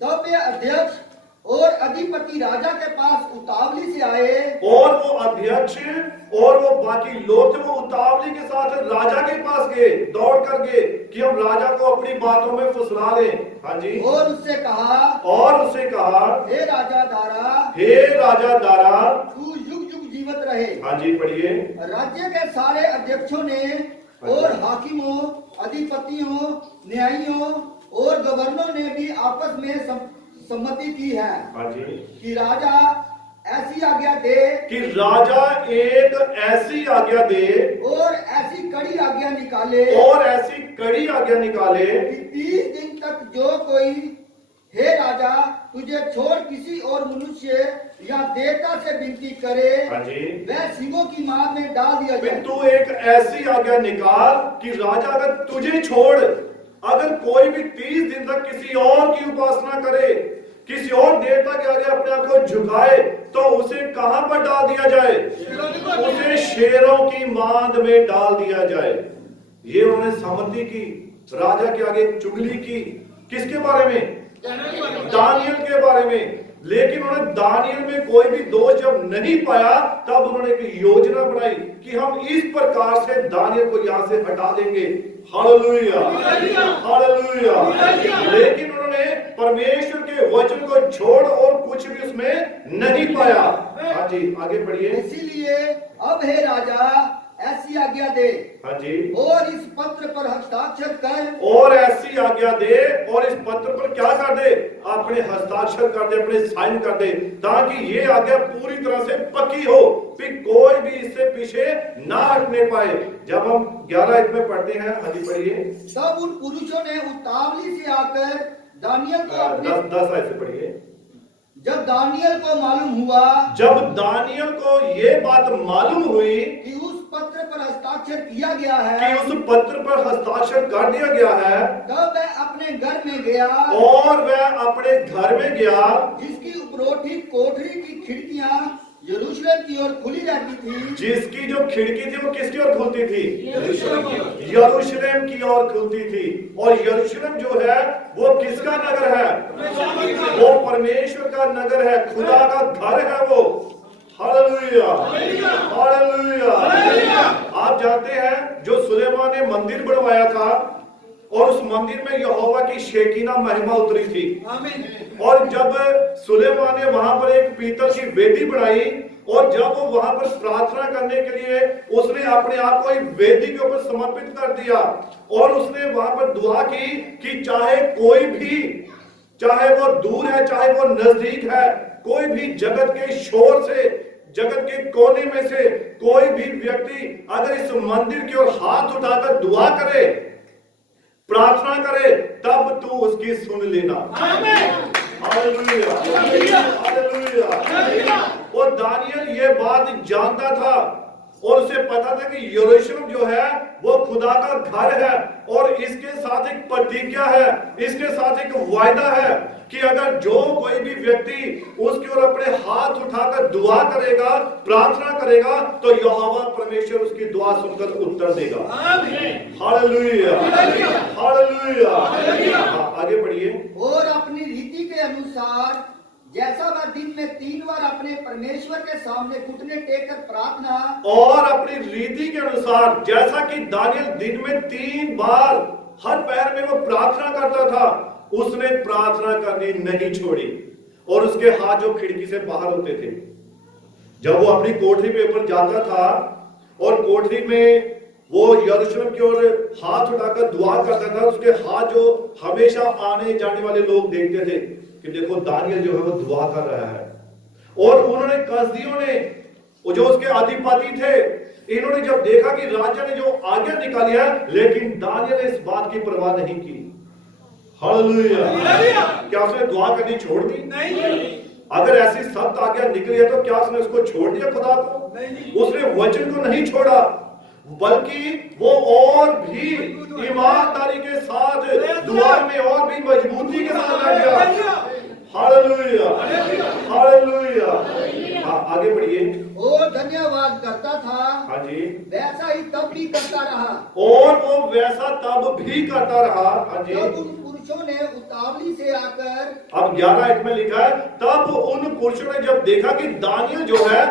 तब वे अध्यक्ष और अधिपति राजा के पास उतावली से आए, और वो अध्यक्ष और वो बाकी लोग थे, वो उतावली के साथ राजा के पास गए, दौड़ कर गए कि हम राजा को अपनी बातों में फुसला लें। हाँ जी, और उससे कहा, हे राजा दारा तू युग युग जीवित रहे। हाँ जी पढ़िए। राज्य के सारे अध्यक्षों ने और हाकिमों, अधिपतियों, न्यायियों और गवर्नरों ने भी आपस में सम्मति की है। हाँ जी, कि राजा ऐसी आज्ञा दे, कि राजा एक ऐसी आज्ञा दे और ऐसी कड़ी आज्ञा निकाले, और ऐसी कड़ी आज्ञा निकाले कि 30 दिन तक जो कोई हे राजा तुझे छोड़ किसी और मनुष्य या देवता से विनती करे, हाँ जी, वह सिंहों की मार में डाल दिया जाए। तू एक ऐसी आज्ञा निकाल कि राजा अगर तुझे छोड़ अगर कोई भी 30 दिन तक किसी और की उपासना करे, किसी और देवता के आगे अपने आप को झुकाए, तो उसे कहां पर डाल दिया जाए? उसे शेरों की मांद में डाल दिया जाए। ये उन्होंने सहमति की, राजा के आगे चुगली की। किसके बारे में? दानियल के बारे में। लेकिन उन्होंने दानियल में कोई भी दोष जब नहीं पाया, तब उन्होंने एक योजना बनाई कि हम इस प्रकार से दानियल को यहां से हटा देंगे। Hallelujah, hallelujah. लेकिन उन्होंने परमेश्वर के वचन को छोड़ और कुछ भी उसमें नहीं पाया। हाँ जी, आगे पढ़िए। इसीलिए अब हे राजा ऐसी आज्ञा दे हाँ जी, और इस पत्र पर हस्ताक्षर कर, और ऐसी आज्ञा दे और इस पत्र पर क्या कर दे, अपने हस्ताक्षर कर दे, अपने साइन कर दे, ताकि ये आज्ञा पूरी तरह से पक्की हो, फिर कोई भी इससे पीछे ना हटने पाए। जब हम 11 में पढ़ते हैं, हाँ जी पढ़िए। तब उन पुरुषों ने उतावली से आकर दानियल को अपने 10 ऐसे पढ़िए। जब दानियल को मालूम हुआ जब दानियल को ये बात मालूम हुई कि उस पत्र पर हस्ताक्षर किया गया कि है, उस पत्र पर हस्ताक्षर कर दिया गया है, तब वह अपने घर में गया और वह अपने घर में गया, जिसकी उपरोठी कोठरी की खिड़कियां यरूशलेम की ओर खुली रहती थी, जिसकी जो खिड़की थी वो किसकी ओर खुलती थी? यरूशलेम की ओर खुलती थी। और यरूशलेम जो है वो किसका नगर है? वो परमेश्वर का नगर है, खुदा का घर है वो। Hallelujah, hallelujah. आप जानते हैं जो सुलेमान ने मंदिर बनवाया था और उस मंदिर में यहोवा की शेकीना महिमा उतरी थी। और जब सुलेमान ने वहां पर एक पीतल की वेदी बनाई और जब वो वहां पर प्रार्थना करने के लिए उसने अपने आप को एक वेदी के ऊपर समर्पित कर दिया और उसने वहां पर दुआ की कि चाहे कोई भी, चाहे वो दूर है चाहे वो नजदीक है, कोई भी जगत के शोर से, जगत के कोने में से कोई भी व्यक्ति अगर इस मंदिर की ओर हाथ उठाकर दुआ करे, प्रार्थना करे, तब तू उसकी सुन लेना। Hallelujah, hallelujah. और दानियल ये बात जानता था और उसे पता था कि यरूशलेम जो है वो खुदा का घर है और इसके साथ एक प्रतिज्ञा है, इसके साथ एक वायदा है कि अगर जो कोई भी व्यक्ति उसकी ओर अपने हाथ उठाकर दुआ करेगा, प्रार्थना करेगा, तो यहोवा परमेश्वर उसकी दुआ सुनकर उत्तर देगा। Hallelujah, hallelujah. आगे बढ़िए। और अपनी रीति के अनुसार जैसा वह दिन में 3 बार अपने परमेश्वर के सामने घुटने टेक कर प्रार्थना, और अपनी रीति के अनुसार जैसा कि दानियल दिन में 3 बार हर पहर में वो प्रार्थना करता था, उसने प्रार्थना करनी नहीं छोड़ी। और उसके हाथ जो खिड़की से बाहर होते थे, जब वो अपनी कोठरी पे ऊपर जाता था और कोठरी में वो यरूशलेम की ओर हाथ उठाकर दुआ करता था, उसके हाथ जो हमेशा आने जाने वाले लोग देखते थे कि देखो दानियल जो है वो दुआ कर रहा है। और उन्होंने कसदियों ने, वो जो उसके अधिपति थे, इन्होंने जब देखा कि राजा ने जो आज्ञा निकाली है, लेकिन दानियल ने इस बात की परवाह नहीं की। हालेलुया। क्या उसने दुआ करनी छोड़ दी? नहीं। अगर ऐसी सख्त आज्ञा निकली है तो क्या उसने उसको छोड़ दिया खुदा को? नहीं। उसने वचन को नहीं छोड़ा, बल्कि वो और भी ईमानदारी के साथ दुआ में और भी मजबूती के साथ लग गया। Hallelujah, hallelujah. आगे बढ़िए। और धन्यवाद करता था। हाँ जी। वैसा ही तब भी करता रहा। और वो वैसा तब भी करता रहा। हाँ जी। जब उन पुरुषों ने उतावली से आकर, अब 11 में लिखा है, तब उन पुरुषों ने जब देखा कि दानियल जो है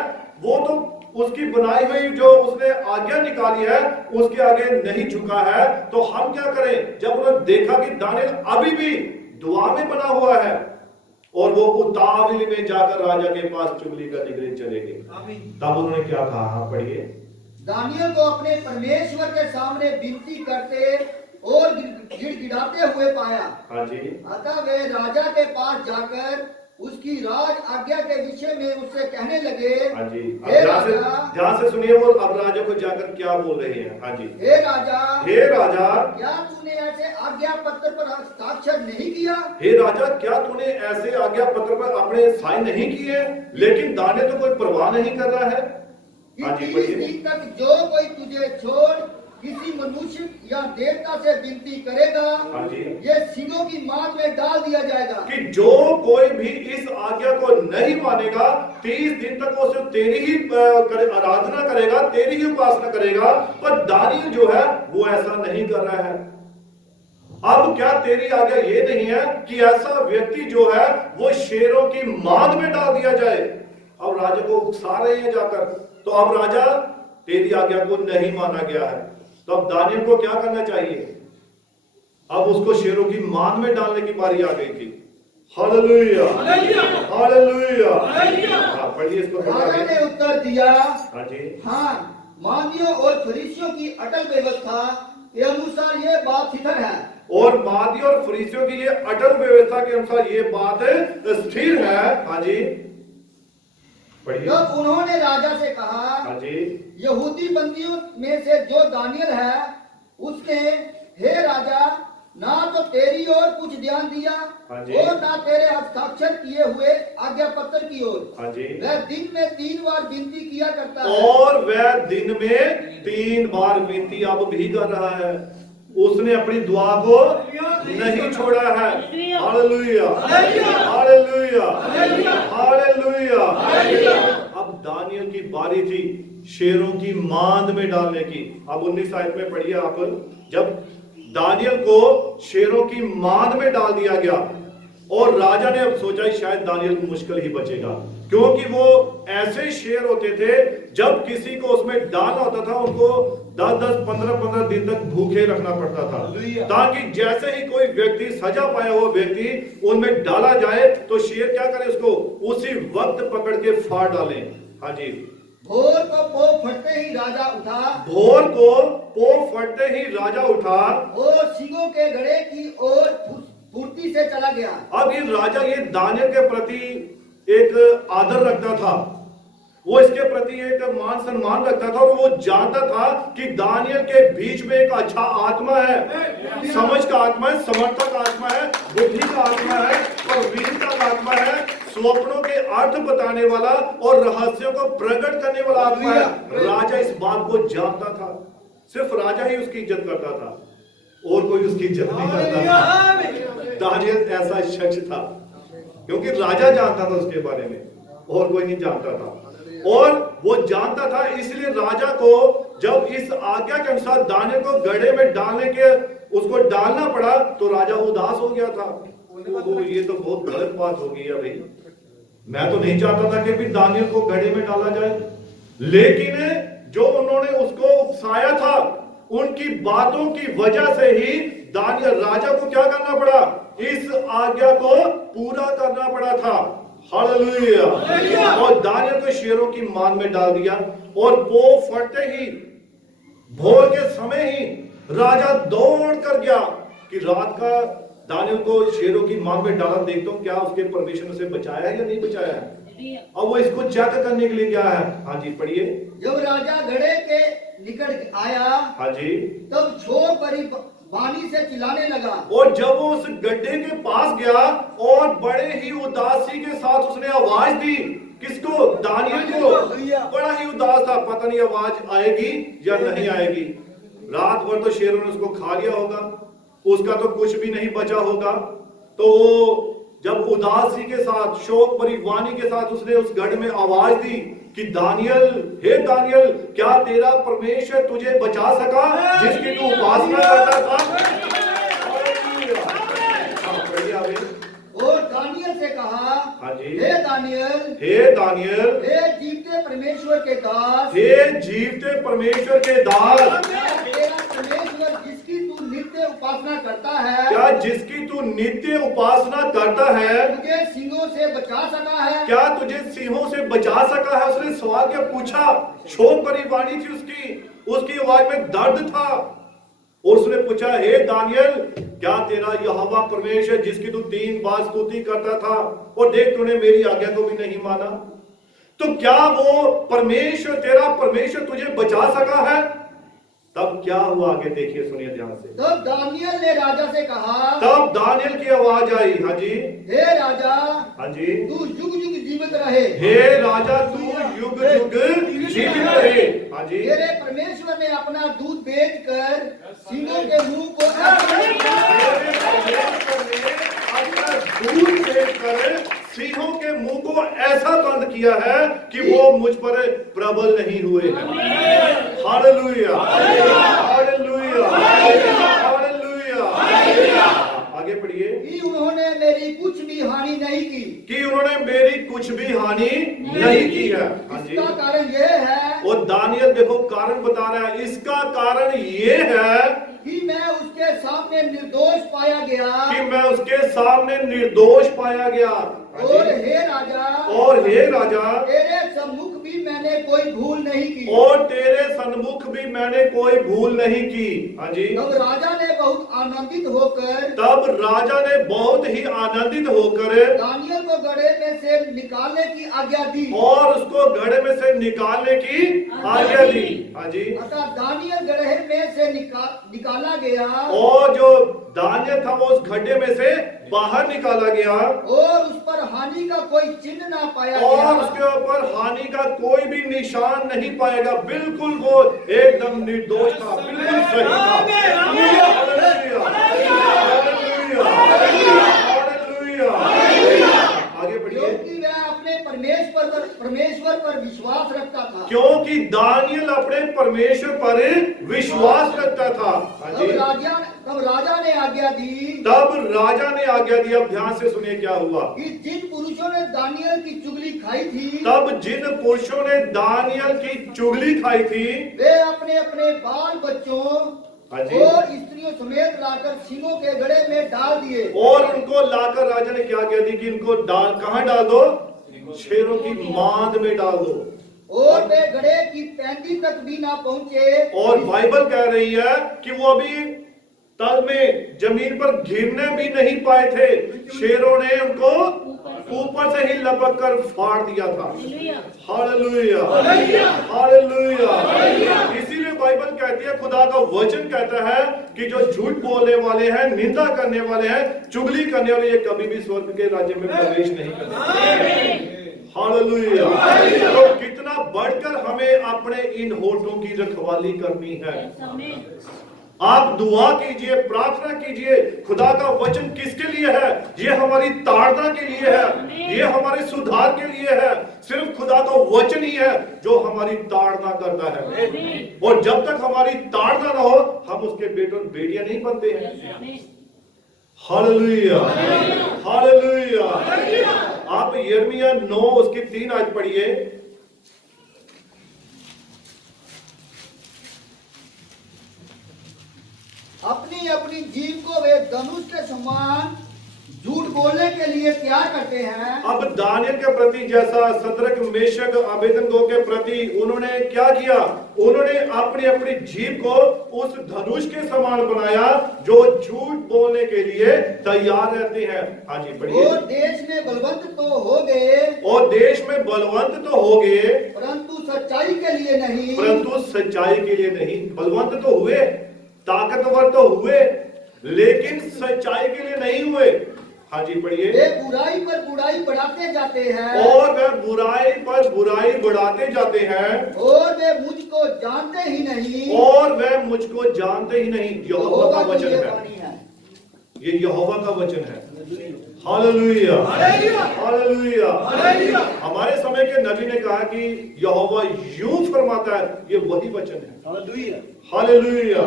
वो तो उसकी बनाई हुई जो उसने आज्ञा निकाली है उसके आगे नहीं झुका है, तो हम क्या करें? जब उन्होंने देखा कि दानियल अभी भी दुआ में बना हुआ है और वो उतावली में जाकर राजा के पास चुगली करने के लिए चले गए, तब उन्होंने क्या कहा? हाँ पढ़िए। दानियल को अपने परमेश्वर के सामने विनती करते और गिड़गिड़ाते हुए पाया। हाँ जी। अतः वे राजा के पास जाकर उसकी राज आज्ञा के विषय में उससे कहने लगे। हाँ जी। हे राजा, ध्यान से सुनिए, वो अब राजा को जाकर क्या बोल रहे हैं। हाँ जी। हे राजा, हे राजा, क्या तूने ऐसे आज्ञा पत्र पर हस्ताक्षर नहीं किया? हे राजा, क्या तूने ऐसे आज्ञा पत्र पर अपने साइन नहीं किए? लेकिन दानियल तो कोई परवाह नहीं कर रहा है। हाँ जी, 30 दिन तक जो कोई तुझे छोड़ किसी मनुष्य या देवता से विनती करेगा, हाँ जी, ये सिंगों की मांद में डाल दिया जाएगा। कि जो कोई भी इस आज्ञा को नहीं मानेगा 30 दिन तक वो सिर्फ तेरी ही आराधना करेगा, तेरी ही उपासना करेगा। पर दानियल जो है वो ऐसा नहीं कर रहा है। अब क्या तेरी आज्ञा ये नहीं है कि ऐसा व्यक्ति जो है वो शेरों की मांद में डाल दिया जाए? अब राजा को उकसा रहे हैं जाकर, तो अब राजा तेरी आज्ञा को नहीं माना गया है, तो अब दानियल को क्या करना चाहिए? अब उसको शेरों की मांद में डालने की बारी आ गई थी। Hallelujah, hallelujah, hallelujah. हालेलुया। हाँ, पढ़िए इसको थोड़ा राजा आगे। ने उत्तर दिया, हाँ जी, हाँ, मादियों और फरीसियों की अटल व्यवस्था के अनुसार ये बात स्थिर है। और मादी और फरीसियों की ये अटल व्यवस्था के अनुसार ये बात स्थिर है। हाँ जी, पढ़िए। जब उन्होंने राजा से कहा, हाँ जी, यहूदी बंदियों में से जो दानियल है, उसने, हे राजा, ना तो तेरी ओर कुछ ध्यान दिया हाँ जी। और ना तेरे हस्ताक्षर किए हुए आज्ञा पत्र की ओर। हाँ जी। वह दिन में 3 बार विनती किया करता है। और वह दिन में 3 बार विनती अब भी कर रहा है। उसने अपनी दुआ को नहीं छोड़ा है। Hallelujah, hallelujah, hallelujah. अब दानियल की बारी थी शेरों की मांद में डालने की। अब 19 आयत में पढ़िए आप। जब दानियल को शेरों की मांद में डाल दिया गया और राजा ने अब सोचा शायद दानियल मुश्किल ही बचेगा, क्योंकि वो ऐसे शेर होते थे जब किसी को उसमें डालना होता था उनको 10-10, 15-15 दिन तक भूखे रखना पड़ता था, ताकि जैसे ही कोई व्यक्ति सजा पाया हुआ व्यक्ति उनमें डाला जाए तो शेर क्या करे, उसको उसी वक्त पकड़ के फाड़ डालें। हाँ जी, भोर को पो फटते ही राजा उठा भोर को पो फटते ही राजा उठा और सिंहों के गड़े की ओर फुर्ती से चला गया। अब ये राजा ये दानियल के प्रति एक आदर रखता था, वो इसके प्रति एक मान सम्मान रखता था और वो जानता था कि दानियल के बीच में एक अच्छा आत्मा है, समझ का आत्मा है, समर्थक आत्मा है, बुद्धि का आत्मा है और वीरता का आत्मा है, स्वप्नों के अर्थ बताने वाला और रहस्यों को प्रकट करने वाला आत्मा है। राजा इस बात को जानता था। सिर्फ राजा ही उसकी इज्जत करता था और कोई उसकी इज्जत नहीं करता था। दानियल ऐसा शख्स था क्योंकि राजा जानता था उसके बारे में और कोई नहीं जानता था। और वो जानता था, इसलिए राजा को जब इस आज्ञा के अनुसार दानियल को गड्ढे में डालने के उसको डालना पड़ा तो राजा उदास हो गया था। वो ये तो बहुत गलत बात हो गई है भाई, मैं तो नहीं चाहता था कि भी दानियल को गड्ढे में डाला जाए, लेकिन जो उन्होंने उसको उकसाया था उनकी बातों की वजह से ही दानियल राजा को क्या करना पड़ा, इस आज्ञा को पूरा करना पड़ा था। हालेलुया। और दानियल को शेरों की मान में डाल दिया और वो फटते ही भोर के समय ही राजा दौड़ कर गया कि रात का दानियल को शेरों की मान में डाला, देखता हूं क्या उसके परमेश्वर ने उसे बचाया है या नहीं बचाया है। अब वो इसको चेक करने के लिए गया है। हाँ जी, पढ़िए। जब राजा घड़े के निकट आया, हाँ जी, तब छोर परी वाणी से चिल्लाने लगा। और जब वो उस गड्ढे के पास गया और बड़े ही उदासी के साथ उसने आवाज दी, किसको, दानियल को। बड़ा ही उदास था, पता नहीं आवाज आएगी या नहीं आएगी। रात भर तो शेरों ने उसको खा लिया होगा, उसका तो कुछ भी नहीं बचा होगा। तो जब उदासी के साथ, शोक भरी वाणी के साथ उसने उस गढ़ में आवाज दी कि दानियल, हे दानियल, क्या तेरा परमेश्वर तुझे बचा सका जिसकी तू उपासना करता था। और दानियल से कहा, हाँ जी, हे दानियल, हे दानियल, हे जीवते परमेश्वर के दास, हे जीवते परमेश्वर के दास, तेरा परमेश्वर जिसकी तू नित्य उपासना करता है, क्या जिसकी तू नित्य उपासना करता है, तुझे सिंहों से बचा सका है। क्या तुझे सिंहों से बचा सका है। उसने सवाल क्या पूछा, शोक भरी वाणी थी उसकी आवाज में दर्द था। और उसने पूछा, हे दानियल, क्या तेरा यहोवा परमेश्वर जिसकी तू 3 बार स्तुति करता था और देख तूने मेरी आज्ञा को भी नहीं माना, तो क्या वो परमेश्वर, तेरा परमेश्वर तुझे बचा सका है। तब क्या हुआ आगे देखिए, सुनिए ध्यान से। तब दानियल ने राजा से कहा, तब दानियल की आवाज आई, हाँ जी, हे राजा, हाँ जी, तू युग युग जीवित रहे। हे राजा, तू युग युग जीवित रहे। हाँ जी, तेरे परमेश्वर ने अपना दूध बेचकर सिंहों के मुंह को दूध देकर सिंहों के मुंह को ऐसा बंद किया है कि वो मुझ पर प्रबल नहीं हुए हैं। Hallelujah, hallelujah, hallelujah. आगे पढ़िए। कि उन्होंने मेरी कुछ भी हानि नहीं की। कि उन्होंने मेरी कुछ भी हानि नहीं की है। हाँ जी, इसका कारण यह है और दानियल देखो कारण बता रहा है, इसका कारण ये है कि मैं उसके सामने निर्दोष पाया गया कि मैं उसके सामने निर्दोष पाया गया। और हे राजा और हे राजा, तेरे सम्मुख भी मैंने कोई भूल नहीं की। और तेरे सन्मुख भी मैंने कोई भूल नहीं की। हाँ जी। तब राजा ने बहुत आनंदित होकर तब राजा ने बहुत ही आनंदित होकर दानियल को गड्ढे में से निकालने की आज्ञा दी। और उसको गड्ढे में से निकालने की आज्ञा दी। हाँ जी। अतः दानियल गड्ढे में से निकाला गया और जो दानियल था वो उस गड्ढे में से बाहर निकाला गया और उस पर हानि का कोई चिन्ह ना पाया और गया। उसके ऊपर हानि का कोई भी निशान नहीं पाएगा। बिल्कुल वो एकदम निर्दोष था, बिल्कुल सही था। Hallelujah, hallelujah, hallelujah. आगे बढ़िए। क्योंकि वह अपने परमेश्वर पर विश्वास रखता था। क्योंकि दानियल अपने परमेश्वर पर विश्वास रखता था। हाँ जी। तब राजा ने आज्ञा दी तब राजा ने आज्ञा दी। अब ध्यान से सुनिए क्या हुआ। कि जिन पुरुषों ने दानियल की चुगली खाई थी तब जिन पुरुषों ने दानियल की चुगली खाई थी वे अपने अपने बाल बच्चों हाँ जी। और स्त्रियों समेत लाकर सिंहों के गड्ढे में डाल दिए। और उनको लाकर राजा ने क्या कह दी कि इनको कहां डाल दो? शेरों की मांद में डाल दो। और वे गड्ढे की पैंदी तक भी ना पहुंचे। और बाइबल कह रही है कि वो अभी तल में जमीन पर गिरने भी नहीं पाए थे। शेरों ने उनको ऊपर से ही लपक कर फाड़ दिया था। Hallelujah, hallelujah. इसीलिए बाइबल कहती है, खुदा का वचन कहता है कि जो झूठ बोलने वाले हैं, निंदा करने वाले हैं, चुगली करने वाले, ये कभी भी स्वर्ग के राज्य में प्रवेश नहीं करते। हालेलुया। तो कितना बढ़कर हमें अपने इन होठों की रखवाली करनी है। आप दुआ कीजिए, प्रार्थना कीजिए। खुदा का वचन किसके लिए है? ये हमारी ताड़ना के लिए है, ये हमारे सुधार के लिए है। सिर्फ खुदा का वचन ही है जो हमारी ताड़ना करता है। और जब तक हमारी ताड़ना ना हो, हम उसके बेटे और बेटियां नहीं बनते हैं। Hallelujah, hallelujah. आप यिर्मयाह 9 उसकी 3 आज पढ़िए। अपनी अपनी जीव को वे धनुष के समान झूठ बोलने के लिए तैयार करते हैं। अब दानियल के प्रति जैसा सदरक, मेशक, अबेदनगो के प्रति उन्होंने क्या किया? उन्होंने अपनी अपनी जीभ को उस धनुष के समान बनाया जो झूठ बोलने के लिए तैयार रहते हैं। हाँ जी पढ़िए। और देश में बलवंत तो हो गए, और देश में बलवंत तो हो गए, परंतु सच्चाई के लिए नहीं। परंतु सच्चाई के लिए नहीं। बलवंत तो हुए, ताकतवर तो हुए, लेकिन सच्चाई के लिए नहीं हुए। हाँ जी पढ़िए। वे बुराई पर बुराई बढ़ाते जाते हैं, और वे बुराई पर बुराई बढ़ाते जाते हैं, और वे मुझको जानते ही नहीं। और वे मुझको जानते ही नहीं। यहोवा का वचन ये है, वाणी है। ये यहोवा का वचन है। Hallelujah, hallelujah. हमारे समय के नबी ने कहा कि यहोवा यूं फरमाता है, ये वही वचन है। हालेलुया।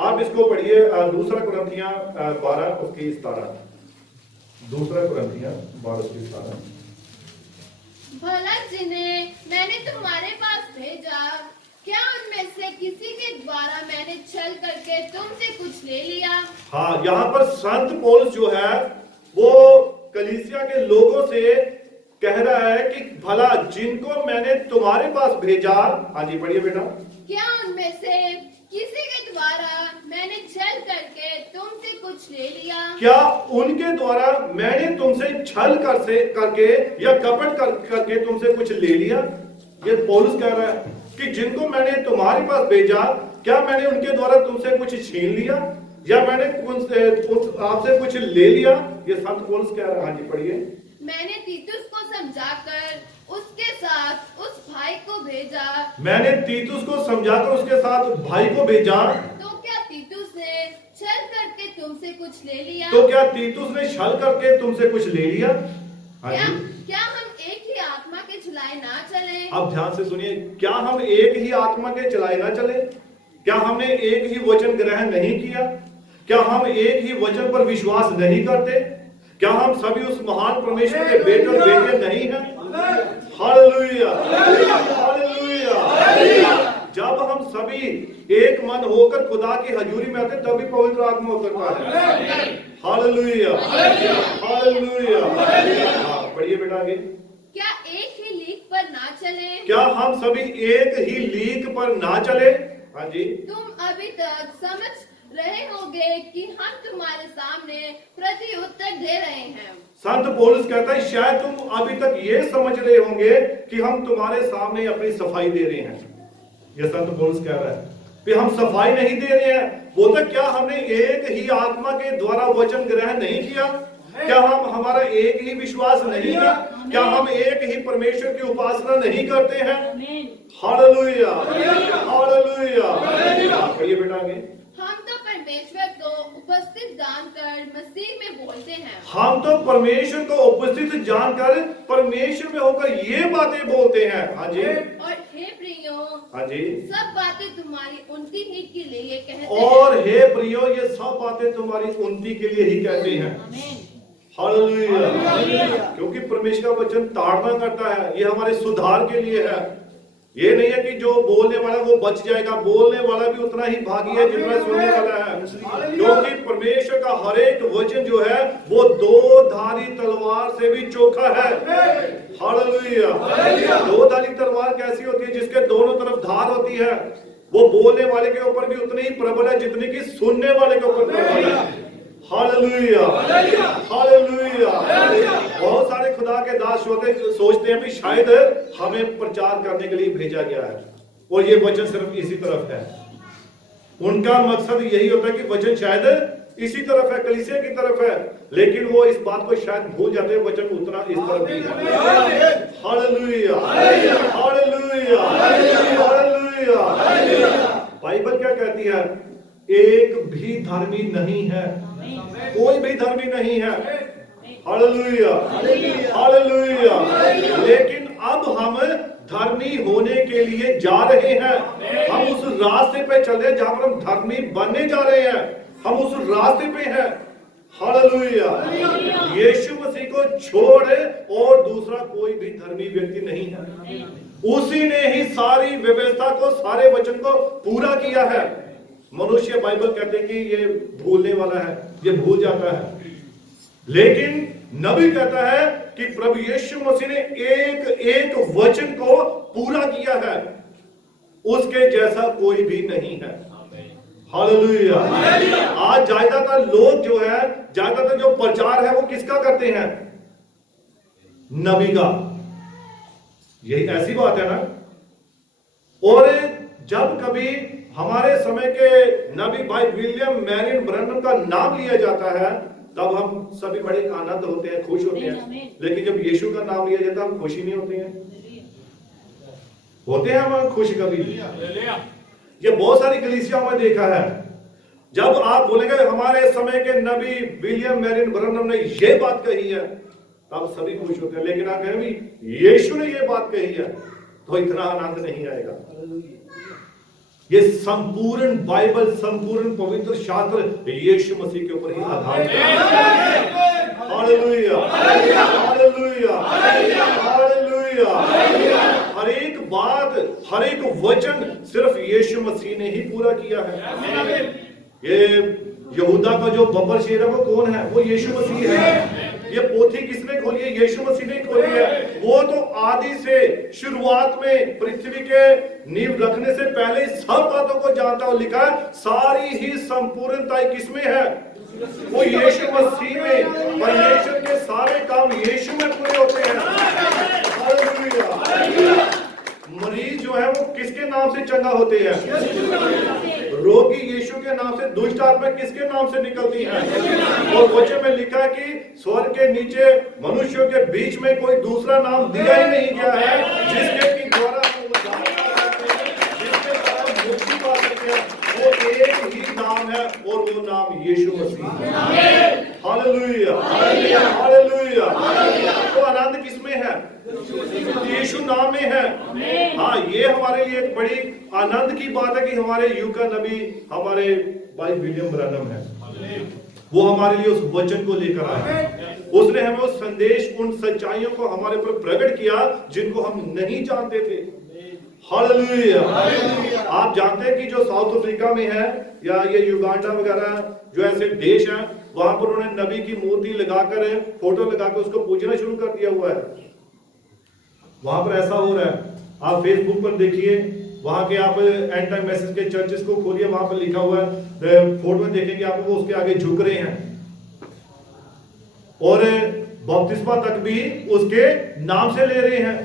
आप इसको पढ़िए, दूसरा कुरिन्थियां 12 उसकी 17। दूसरा कुरिन्थियां 12 उसकी 17। भला जिन्हें मैंने तुम्हारे पास भेजा, क्या उनमें से किसी के द्वारा मैंने छल करके तुमसे कुछ ले लिया? हाँ, यहाँ पर संत पौलुस जो है वो कलीसिया के लोगों से कह रहा है कि भला जिनको मैंने तुम्हारे पास भेजा। हाँ जी पढ़िए बेटा। क्या उनमें से किसी के द्वारा मैंने छल करके तुमसे कुछ ले लिया? क्या उनके द्वारा मैंने तुमसे छल करके या कपट करके तुमसे कुछ ले लिया? ये पौलुस कह रहा है कि जिनको मैंने तुम्हारे पास भेजा, क्या मैंने उनके द्वारा तुमसे कुछ छीन लिया या मैंने आपसे कुछ ले लिया? ये संत पौलुस कह रहा है। हाँ जी पढ़िए। मैंने तीतुस को समझाकर उसके साथ उस भाई को भेजा। मैंने तीतुस को समझाकर उसके साथ भाई को भेजा। तो क्या तीतुस ने छल करके तुमसे कुछ ले लिया? तो क्या तीतुस ने छल करके तुमसे कुछ ले लिया? हाँ क्या जी। क्या हम एक ही आत्मा के चलाए ना चले? अब ध्यान से सुनिए, क्या हम एक ही आत्मा के चलाए ना चले? क्या हमने एक ही वचन ग्रहण नहीं किया? क्या हम एक ही वचन पर विश्वास नहीं करते? क्या हम सभी उस महान परमेश्वर के बेटे और बेटियां नहीं हैं? Hallelujah, hallelujah. जब हम सभी एक मन होकर खुदा की हजूरी में आते तभी पवित्र आत्मा उतरता है। Hallelujah, hallelujah. हाँ, पढ़िए बेटा आगे। क्या एक ही लीक पर ना चले? क्या हम सभी एक ही लीक पर ना चले? हाँ जी। तुम अभी तक समझ रहे होंगे कि हम तुम्हारे सामने प्रति उत्तर दे रहे हैं। संत पौलुस कहता है शायद तुम अभी तक ये समझ रहे होंगे कि हम तुम्हारे सामने अपनी सफाई दे रहे हैं। ये संत पौलुस कह रहा है कि हम सफाई नहीं दे रहे हैं। बोलता क्या हमने एक ही आत्मा के द्वारा वचन ग्रहण नहीं किया? क्या हम हमारा एक ही विश्वास नहीं है? क्या हम एक ही परमेश्वर की उपासना नहीं करते हैं? Hallelujah, hallelujah. कहिए बेटा आगे। हम तो परमेश्वर को उपस्थित जानकर मसीह में बोलते हैं। हम तो परमेश्वर को उपस्थित जानकर परमेश्वर में होकर ये बातें बोलते हैं। हाँ जी। और हे प्रियो, हाँ जी। सब बातें तुम्हारी उन्नति ही के लिए कहते हैं। और हे प्रियो, ये सब बातें तुम्हारी उन्नति के लिए ही कहते हैं। हालेलुया। क्योंकि परमेश्वर का वचन ताड़ना करता है, ये हमारे सुधार के लिए है। ये नहीं है कि जो बोलने वाला वो बच जाएगा, बोलने वाला भी उतना ही भागी है जितना सुनने वाला है। क्योंकि परमेश्वर का हर एक वचन जो है वो दो धारी तलवार से भी चोखा है। हालेलुया। दो धारी तलवार कैसी होती है? जिसके दोनों तरफ धार होती है। वो बोलने वाले के ऊपर भी उतनी ही प्रबल है जितनी कि सुनने वाले के ऊपर प्रबल है। Hallelujah, hallelujah. बहुत सारे खुदा के दास सोचते हैं कि शायद हमें प्रचार करने के लिए भेजा गया है और ये वचन सिर्फ इसी तरफ है। उनका मकसद यही होता है कि वचन शायद इसी तरफ है, कलीसिया की तरफ है, लेकिन वो इस बात को शायद भूल जाते हैं वचन उतना इस तरफ नहीं है। Hallelujah, hallelujah, hallelujah. बाइबल क्या कहती है? एक भी धर्मी नहीं है, कोई भी धर्मी नहीं है। Hallelujah, hallelujah. लेकिन अब हम धर्मी होने के लिए जा रहे हैं। हम उस रास्ते पे चल रहे हैं जहां पर हम धर्मी बनने जा रहे हैं। हम उस रास्ते पे हैं। हालेलुया। यीशु मसीह को छोड़ और दूसरा कोई भी धर्मी व्यक्ति नहीं है। उसी ने ही सारी व्यवस्था को, सारे वचन को पूरा किया है। मनुष्य बाइबल कहते हैं कि ये भूलने वाला है, ये भूल जाता है, लेकिन नबी कहता है कि प्रभु यीशु मसीह ने एक एक वचन को पूरा किया है। उसके जैसा कोई भी नहीं है। हालेलुया। आज ज्यादातर लोग जो है, ज्यादातर जो प्रचार है वो किसका करते हैं? नबी का। यही ऐसी बात है ना। और जब कभी हमारे समय के नबी भाई विलियम मैरियन ब्रैनम का नाम लिया जाता है तब हम सभी बड़े आनंद होते हैं, खुश होते हैं। लेकिन जब यीशु का नाम लिया जाता है हम खुशी नहीं होते हैं। होते हैं हम खुश कभी? ये बहुत सारी कलीसियाओं में देखा है। जब आप बोलेंगे हमारे समय के नबी विलियम मैरियन ब्रैनम ने ये बात कही है तब सभी खुश होते हैं। लेकिन आप कहेंगे यीशु ने ये बात कही है तो इतना आनंद नहीं आएगा। ये संपूर्ण बाइबल, संपूर्ण पवित्र शास्त्र यीशु मसीह के ऊपर ही आधारित है। Hallelujah, hallelujah, hallelujah. हर एक बात, हर एक वचन सिर्फ यीशु मसीह ने ही पूरा किया है। ये यहूदा का जो बब्बर शेर है वो कौन है? वो यीशु मसीह है। ये पोथी किसने खोली है? यीशु मसीह ने खोली है। वो तो आदि से, शुरुआत में पृथ्वी के नींव रखने से पहले सब बातों को जानता और लिखा है। सारी ही संपूर्णता किसमें है? वो यीशु मसीह में। परमेश्वर के सारे काम यीशु में पूरे होते हैं। हालेलुया। मरीज जो है वो किसके नाम से चंगा होते हैं? रोगी यीशु के नाम से। दुष्ट आत्मा किसके नाम से निकलती हैं? और वचन में लिखा है कि स्वर्ग के नीचे मनुष्यों के बीच में कोई दूसरा नाम दिया ही नहीं गया है जिसके की द्वारा हम उद्धार पा सकते हैं, जिसके द्वारा मुक्ति पा सकते हैं। वो एक ही नाम है और वो नाम यीशु मसीह है। Hallelujah, hallelujah. तो आनंद किसमें है? यीशु नाम में है। हाँ, ये हमारे लिए एक बड़ी आनंद की बात है कि हमारे युग का नबी हमारे भाई विलियम ब्रैनम है। वो हमारे लिए उस वचन को लेकर आया। उसने हमें उस संदेश, उन सच्चाइयों को हमारे ऊपर प्रकट किया जिनको हम नहीं जानते थे। हालेलुया। आप जानते हैं कि जो साउथ अफ्रीका में है या ये युगांडा वगैरह जो ऐसे देश हैं, वहां पर उन्होंने नबी की मूर्ति लगाकर, फोटो लगाकर उसको पूजना शुरू कर दिया हुआ है। वहां पर ऐसा हो रहा है। आप फेसबुक पर देखिए, वहां के आप एंड टाइम मैसेज के चर्चेस को खोलिए, वहां पर लिखा हुआ है, फोटो में देखेंगे आप, वो उसके आगे झुक रहे हैं और बपतिस्मा तक भी उसके नाम से ले रहे हैं।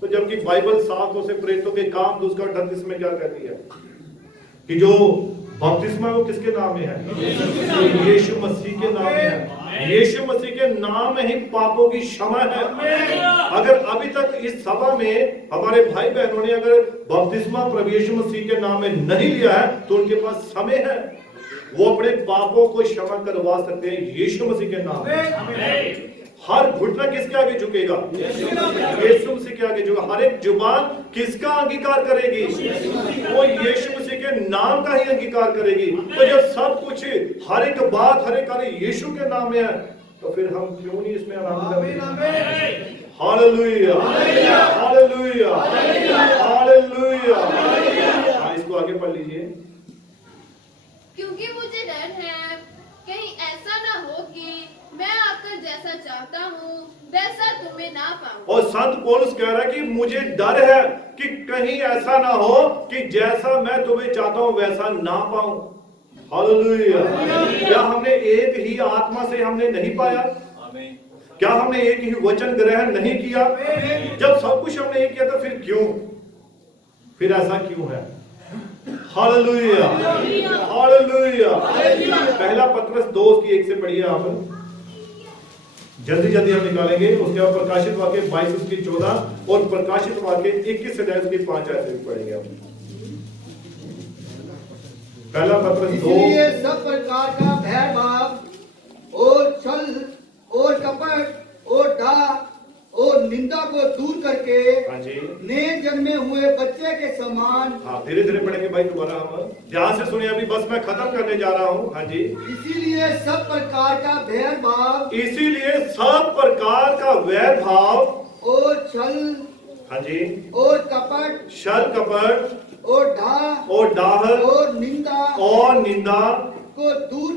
तो जबकि बाइबल साफ तौर से प्रेरितों के काम 2:38 में क्या कहती है कि जो बपतिस्मा वो किसके नाम में है? यीशु मसीह के नाम में है। यीशु मसीह के नाम में ही पापों की क्षमा है। अगर अभी तक इस सभा में हमारे भाई बहनों ने अगर बपतिस्मा प्रभु यीशु मसीह के नाम में नहीं लिया है तो उनके पास समय है, वो अपने पापों को क्षमा करवा सकते हैं यीशु मसीह के नाम में। हर घुटना किसके आगे झुकेगा? यीशु मसीह के आगे झुकेगा। हर एक जुबान किसका अंगीकार करेगी? वो यीशु मसीह के नाम का ही अंगीकार करेगी। तो जब सब कुछ, हर एक बात, हर एक कार्य यीशु के नाम में है, तो फिर हम क्यों नहीं इसमें आराम करें? Hallelujah, hallelujah, hallelujah. इसको आगे पढ़ लीजिए। क्योंकि मुझे डर है कहीं ऐसा ना हो कि मैं आपका जैसा चाहता हूँ वैसा तुम्हें ना पाऊं। और संत पौलुस कह रहा है कि मुझे डर है कि कहीं ऐसा ना हो कि जैसा मैं तुम्हें चाहता हूँ वैसा ना पाऊं। हालेलुया। क्या हमने एक ही आत्मा से हमने नहीं पाया? क्या हमने एक ही वचन ग्रहण नहीं किया? जब सब कुछ हमने एक किया तो फिर क्यों, फिर ऐसा क्यों है? Hallelujah, hallelujah. पहला पत्रस 2:1 से पढ़िए आप, जल्दी जल्दी हम निकालेंगे। उसके बाद प्रकाशित वाक्य 22:14 और प्रकाशित वाक्य 21 से 5 ऐसे पढ़ेंगे हम। पहला पत्रस 2। इसलिए सब प्रकार का भेदभाव और छल और कपट और डाह और निंदा को दूर करके नए जन्मे हुए बच्चे के समान। हाँ, धीरे धीरे पढ़ेंगे भाई, दोबारा हम ध्यान से सुनिए, अभी बस मैं खत्म करने जा रहा हूँ। हाँ जी। इसीलिए सब प्रकार का भेदभाव, इसीलिए सब प्रकार का वैरभाव और छल, हाँ जी, और कपट, छल कपट और डाह और निंदा को दूर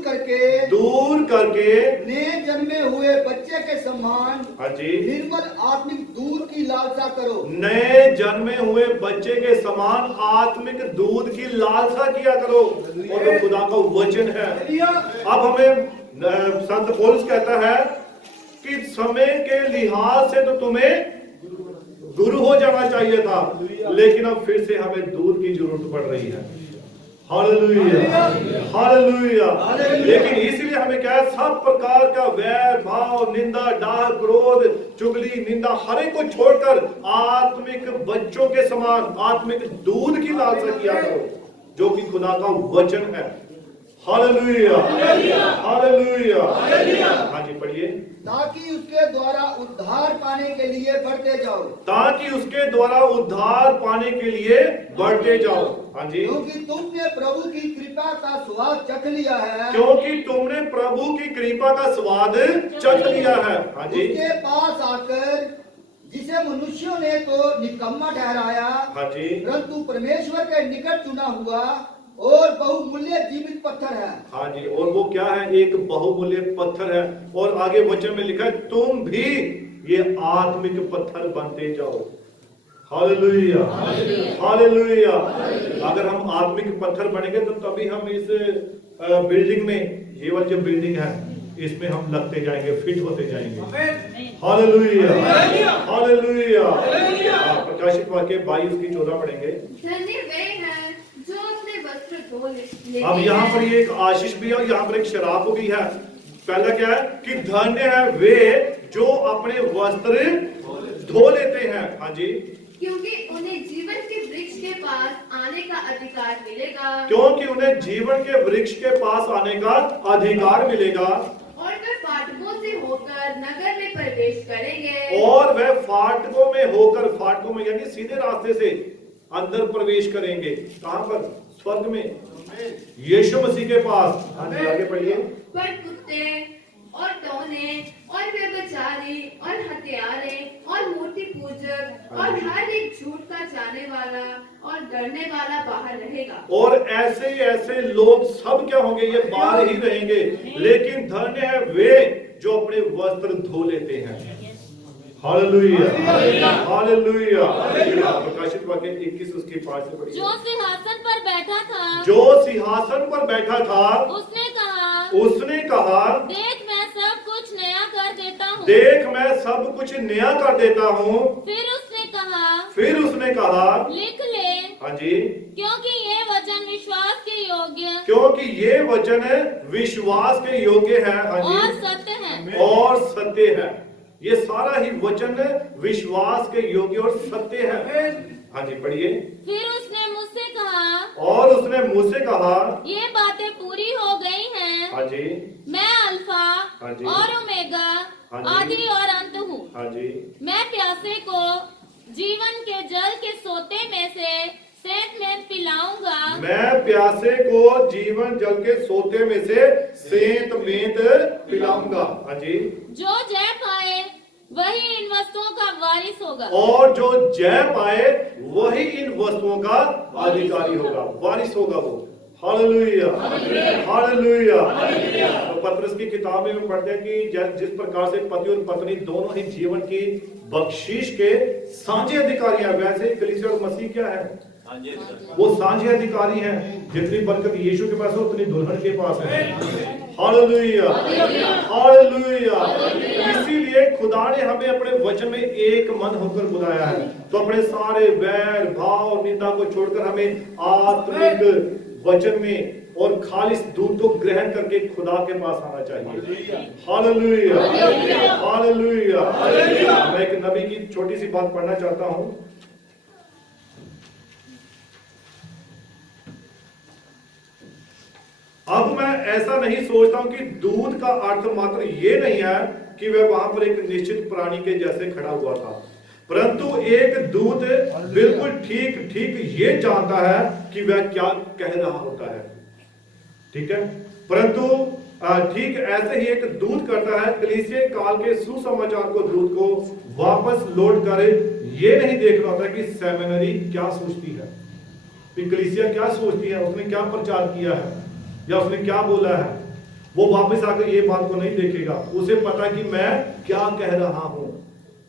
करके नए जन्मे हुए बच्चे के समान, हाँ जी, निर्मल आत्मिक दूध की लालसा करो। नए जन्मे हुए बच्चे के समान आत्मिक दूध की लालसा किया करो, और वो खुदा का वचन है। अब हमें संत पौलुस कहता है कि समय के लिहाज से तो तुम्हें गुरु हो जाना चाहिए था, लेकिन अब फिर से हमें दूध की जरूरत पड़ रही है। Hallelujah, hallelujah. लेकिन इसलिए हमें क्या है, सब प्रकार का वैर भाव, निंदा, डाह, क्रोध, चुगली, निंदा, हर एक को छोड़कर आत्मिक बच्चों के समान आत्मिक दूध की लालसा किया करो, जो कि खुदा का वचन है। Hallelujah, hallelujah. हाँ जी, पढ़िए। ताकि उसके द्वारा उद्धार पाने के लिए बढ़ते जाओ। ताकि उसके द्वारा उद्धार पाने के लिए बढ़ते जाओ। हाँ जी। क्योंकि तुमने प्रभु की कृपा का स्वाद चख लिया है। क्योंकि तुमने प्रभु की कृपा का स्वाद चख लिया है। हाँ जी। उसके पास आकर, जिसे मनुष्यों ने तो निकम्मा ठहराया, हाँ जी, परंतु परमेश्वर के निकट चुना हुआ और बहुमूल्य जीवित पत्थर है। हाँ जी। और वो क्या है? एक बहुमूल्य पत्थर है। और आगे वचन में लिखा है, तुम भी ये आत्मिक पत्थर बनते जाओ। Hallelujah, hallelujah. अगर हम आत्मिक पत्थर बनेंगे तो तभी हम इस बिल्डिंग में, ये वाली जो बिल्डिंग है, इसमें हम लगते जाएंगे, फिट होते जाएंगे। Hallelujah, hallelujah. प्रकाशित वाक्य 22:14 पढ़ेंगे। धन्य वे हैं जो अपने वस्त्र धो लेते अब यहाँ पर ये एक आशीष भी है और यहाँ पर एक शराब भी है। पहला क्या है कि धन्य है वे जो अपने वस्त्र धो लेते हैं। हाँ जी। क्योंकि उन्हें जीवन के वृक्ष के पास आने का अधिकार मिलेगा। क्योंकि उन्हें जीवन के वृक्ष के पास आने का अधिकार मिलेगा। और वे फाटकों से होकर नगर में प्रवेश करेंगे। और वह फाटकों में होकर, फाटकों में यानी सीधे रास्ते से अंदर प्रवेश करेंगे। कहां पर? स्वर्ग में, यीशु मसीह के पास। हाँ जी, आगे पढ़िए। पर कुत्ते और टोने और व्यभिचारी और हत्यारे और मूर्ति पूजक और हर एक झूठ का जाने वाला और डरने वाला बाहर रहेगा। और ऐसे लोग सब क्या होंगे, ये बाहर ही रहेंगे, लेकिन धन्य है वे जो अपने वस्त्र धो लेते हैं। Hallelujah, hallelujah. प्रकाशित वाक्य 21 उसकी 5 से पढ़िए। जो सिंहासन पर बैठा था, जो सिंहासन पर बैठा था, उसने कहा, देख मैं सब कुछ नया कर देता हूँ। देख मैं सब कुछ नया कर देता हूँ। फिर उसने कहा, लिख ले, हाँ जी, क्योंकि ये वचन विश्वास के योग्य, क्योंकि ये वचन विश्वास के योग्य है, हाँ जी, और सत्य है, और सत्य है। ये सारा ही वचन विश्वास के योग्य और सत्य है। हाँ जी, पढ़िए। फिर उसने मुझसे कहा, और उसने मुझसे कहा, ये बातें पूरी हो गई हैं। हाँ जी, मैं अल्फा हाँ जी, और ओमेगा, हाँ जी, आदि और अंत हूँ। हाँ जी, मैं प्यासे को जीवन के जल के सोते में से सेंत में पिलाऊंगा। मैं प्यासे को जीवन जल के सोते में से सेंत मेंत पिलाऊंगा। हाँ जी, जो जय पाए वही इन वस्तुओं का वारिस होगा। और जो जय पाए वही इन वस्तुओं का अधिकारी होगा, वारिस होगा वो। Hallelujah, hallelujah. तो पतरस की किताब में हम पढ़ते हैं कि जिस प्रकार से पति और पत्नी दोनों ही जीवन की बख्शीश के साझे अधिकारी हैं, वैसे ही कलीसिया और मसीह क्या है, वो साझे अधिकारी हैं। जितनी बरकत यीशु के पास है उतनी दुल्हन के पास है। Hallelujah, hallelujah. इसीलिए खुदा ने हमें अपने वचन में एक मन होकर बुलाया है। तो अपने सारे वैर भाव निंदा को छोड़कर हमें आत्मिक वचन में और खालिस दूध को ग्रहण करके खुदा के पास आना चाहिए। Hallelujah, hallelujah. मैं एक नबी की छोटी सी बात पढ़ना चाहता हूं। अब मैं ऐसा नहीं सोचता हूं कि दूध का अर्थ मात्र ये नहीं है कि वह वहां पर एक निश्चित प्राणी के जैसे खड़ा हुआ था, परंतु एक दूत बिल्कुल ठीक ठीक ये जानता है कि वह क्या कह रहा होता है। ठीक है, परंतु ठीक ऐसे ही एक दूत करता है। कलीसिया काल के सुसमाचार को दूत को वापस लौट कर ये नहीं देखना होता कि सेमिनरी क्या सोचती है, कि कलीसिया क्या सोचती है, उसने क्या प्रचार किया है या उसने क्या बोला है। वो वापस आकर ये बात को नहीं देखेगा, उसे पता कि मैं क्या कह रहा हूं।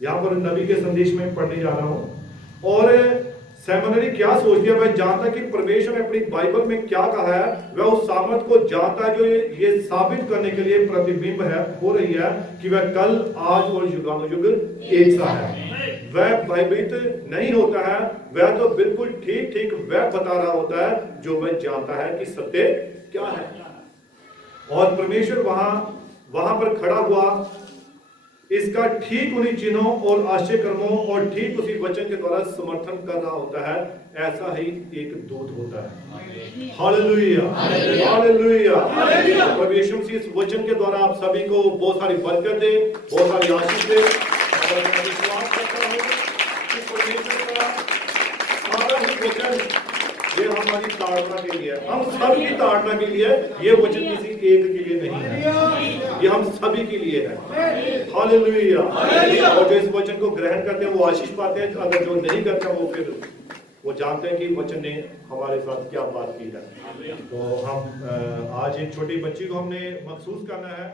यहाँ पर नबी के संदेश में पढ़ने जा रहा हूं। और सेमिनरी क्या सोचती है, वह जानता कि परमेश्वर ने अपनी बाइबल में क्या कहा है, वह उस सामर्थ को जानता है जो ये साबित करने के लिए प्रतिबिंब है हो रही है कि वह कल आज और युगानुयुग एक सा है। वह भयभीत नहीं होता है, वह तो बिल्कुल ठीक ठीक वह बता रहा होता है जो वह जानता है कि सत्य क्या है। और परमेश्वर वहां पर खड़ा हुआ इसका ठीक उन्हीं चिन्हों और आश्चर्य कर्मों और ठीक उसी वचन के द्वारा समर्थन कर रहा होता है। ऐसा ही एक दूत होता है। Hallelujah, hallelujah. प्रभु यीशु मसीह इस वचन के द्वारा आप सभी को बहुत सारी बरकत दे, बहुत सारी आशीष दे। और मैं विश्वास करता हूं कि परमेश्वर का सारा ही वचन ये हमारी ताड़ना के लिए, हम सबकी ताड़ना के लिए, ये वचन किसी एक के लिए नहीं है, ये हम सभी के लिए है। हालेलुया। और जो इस वचन को ग्रहण करते हैं वो आशीष पाते हैं, अगर जो नहीं करते वो फिर वो जानते हैं कि वचन ने हमारे साथ क्या बात की है। तो हम आज एक छोटी बच्ची को हमने महसूस करना है।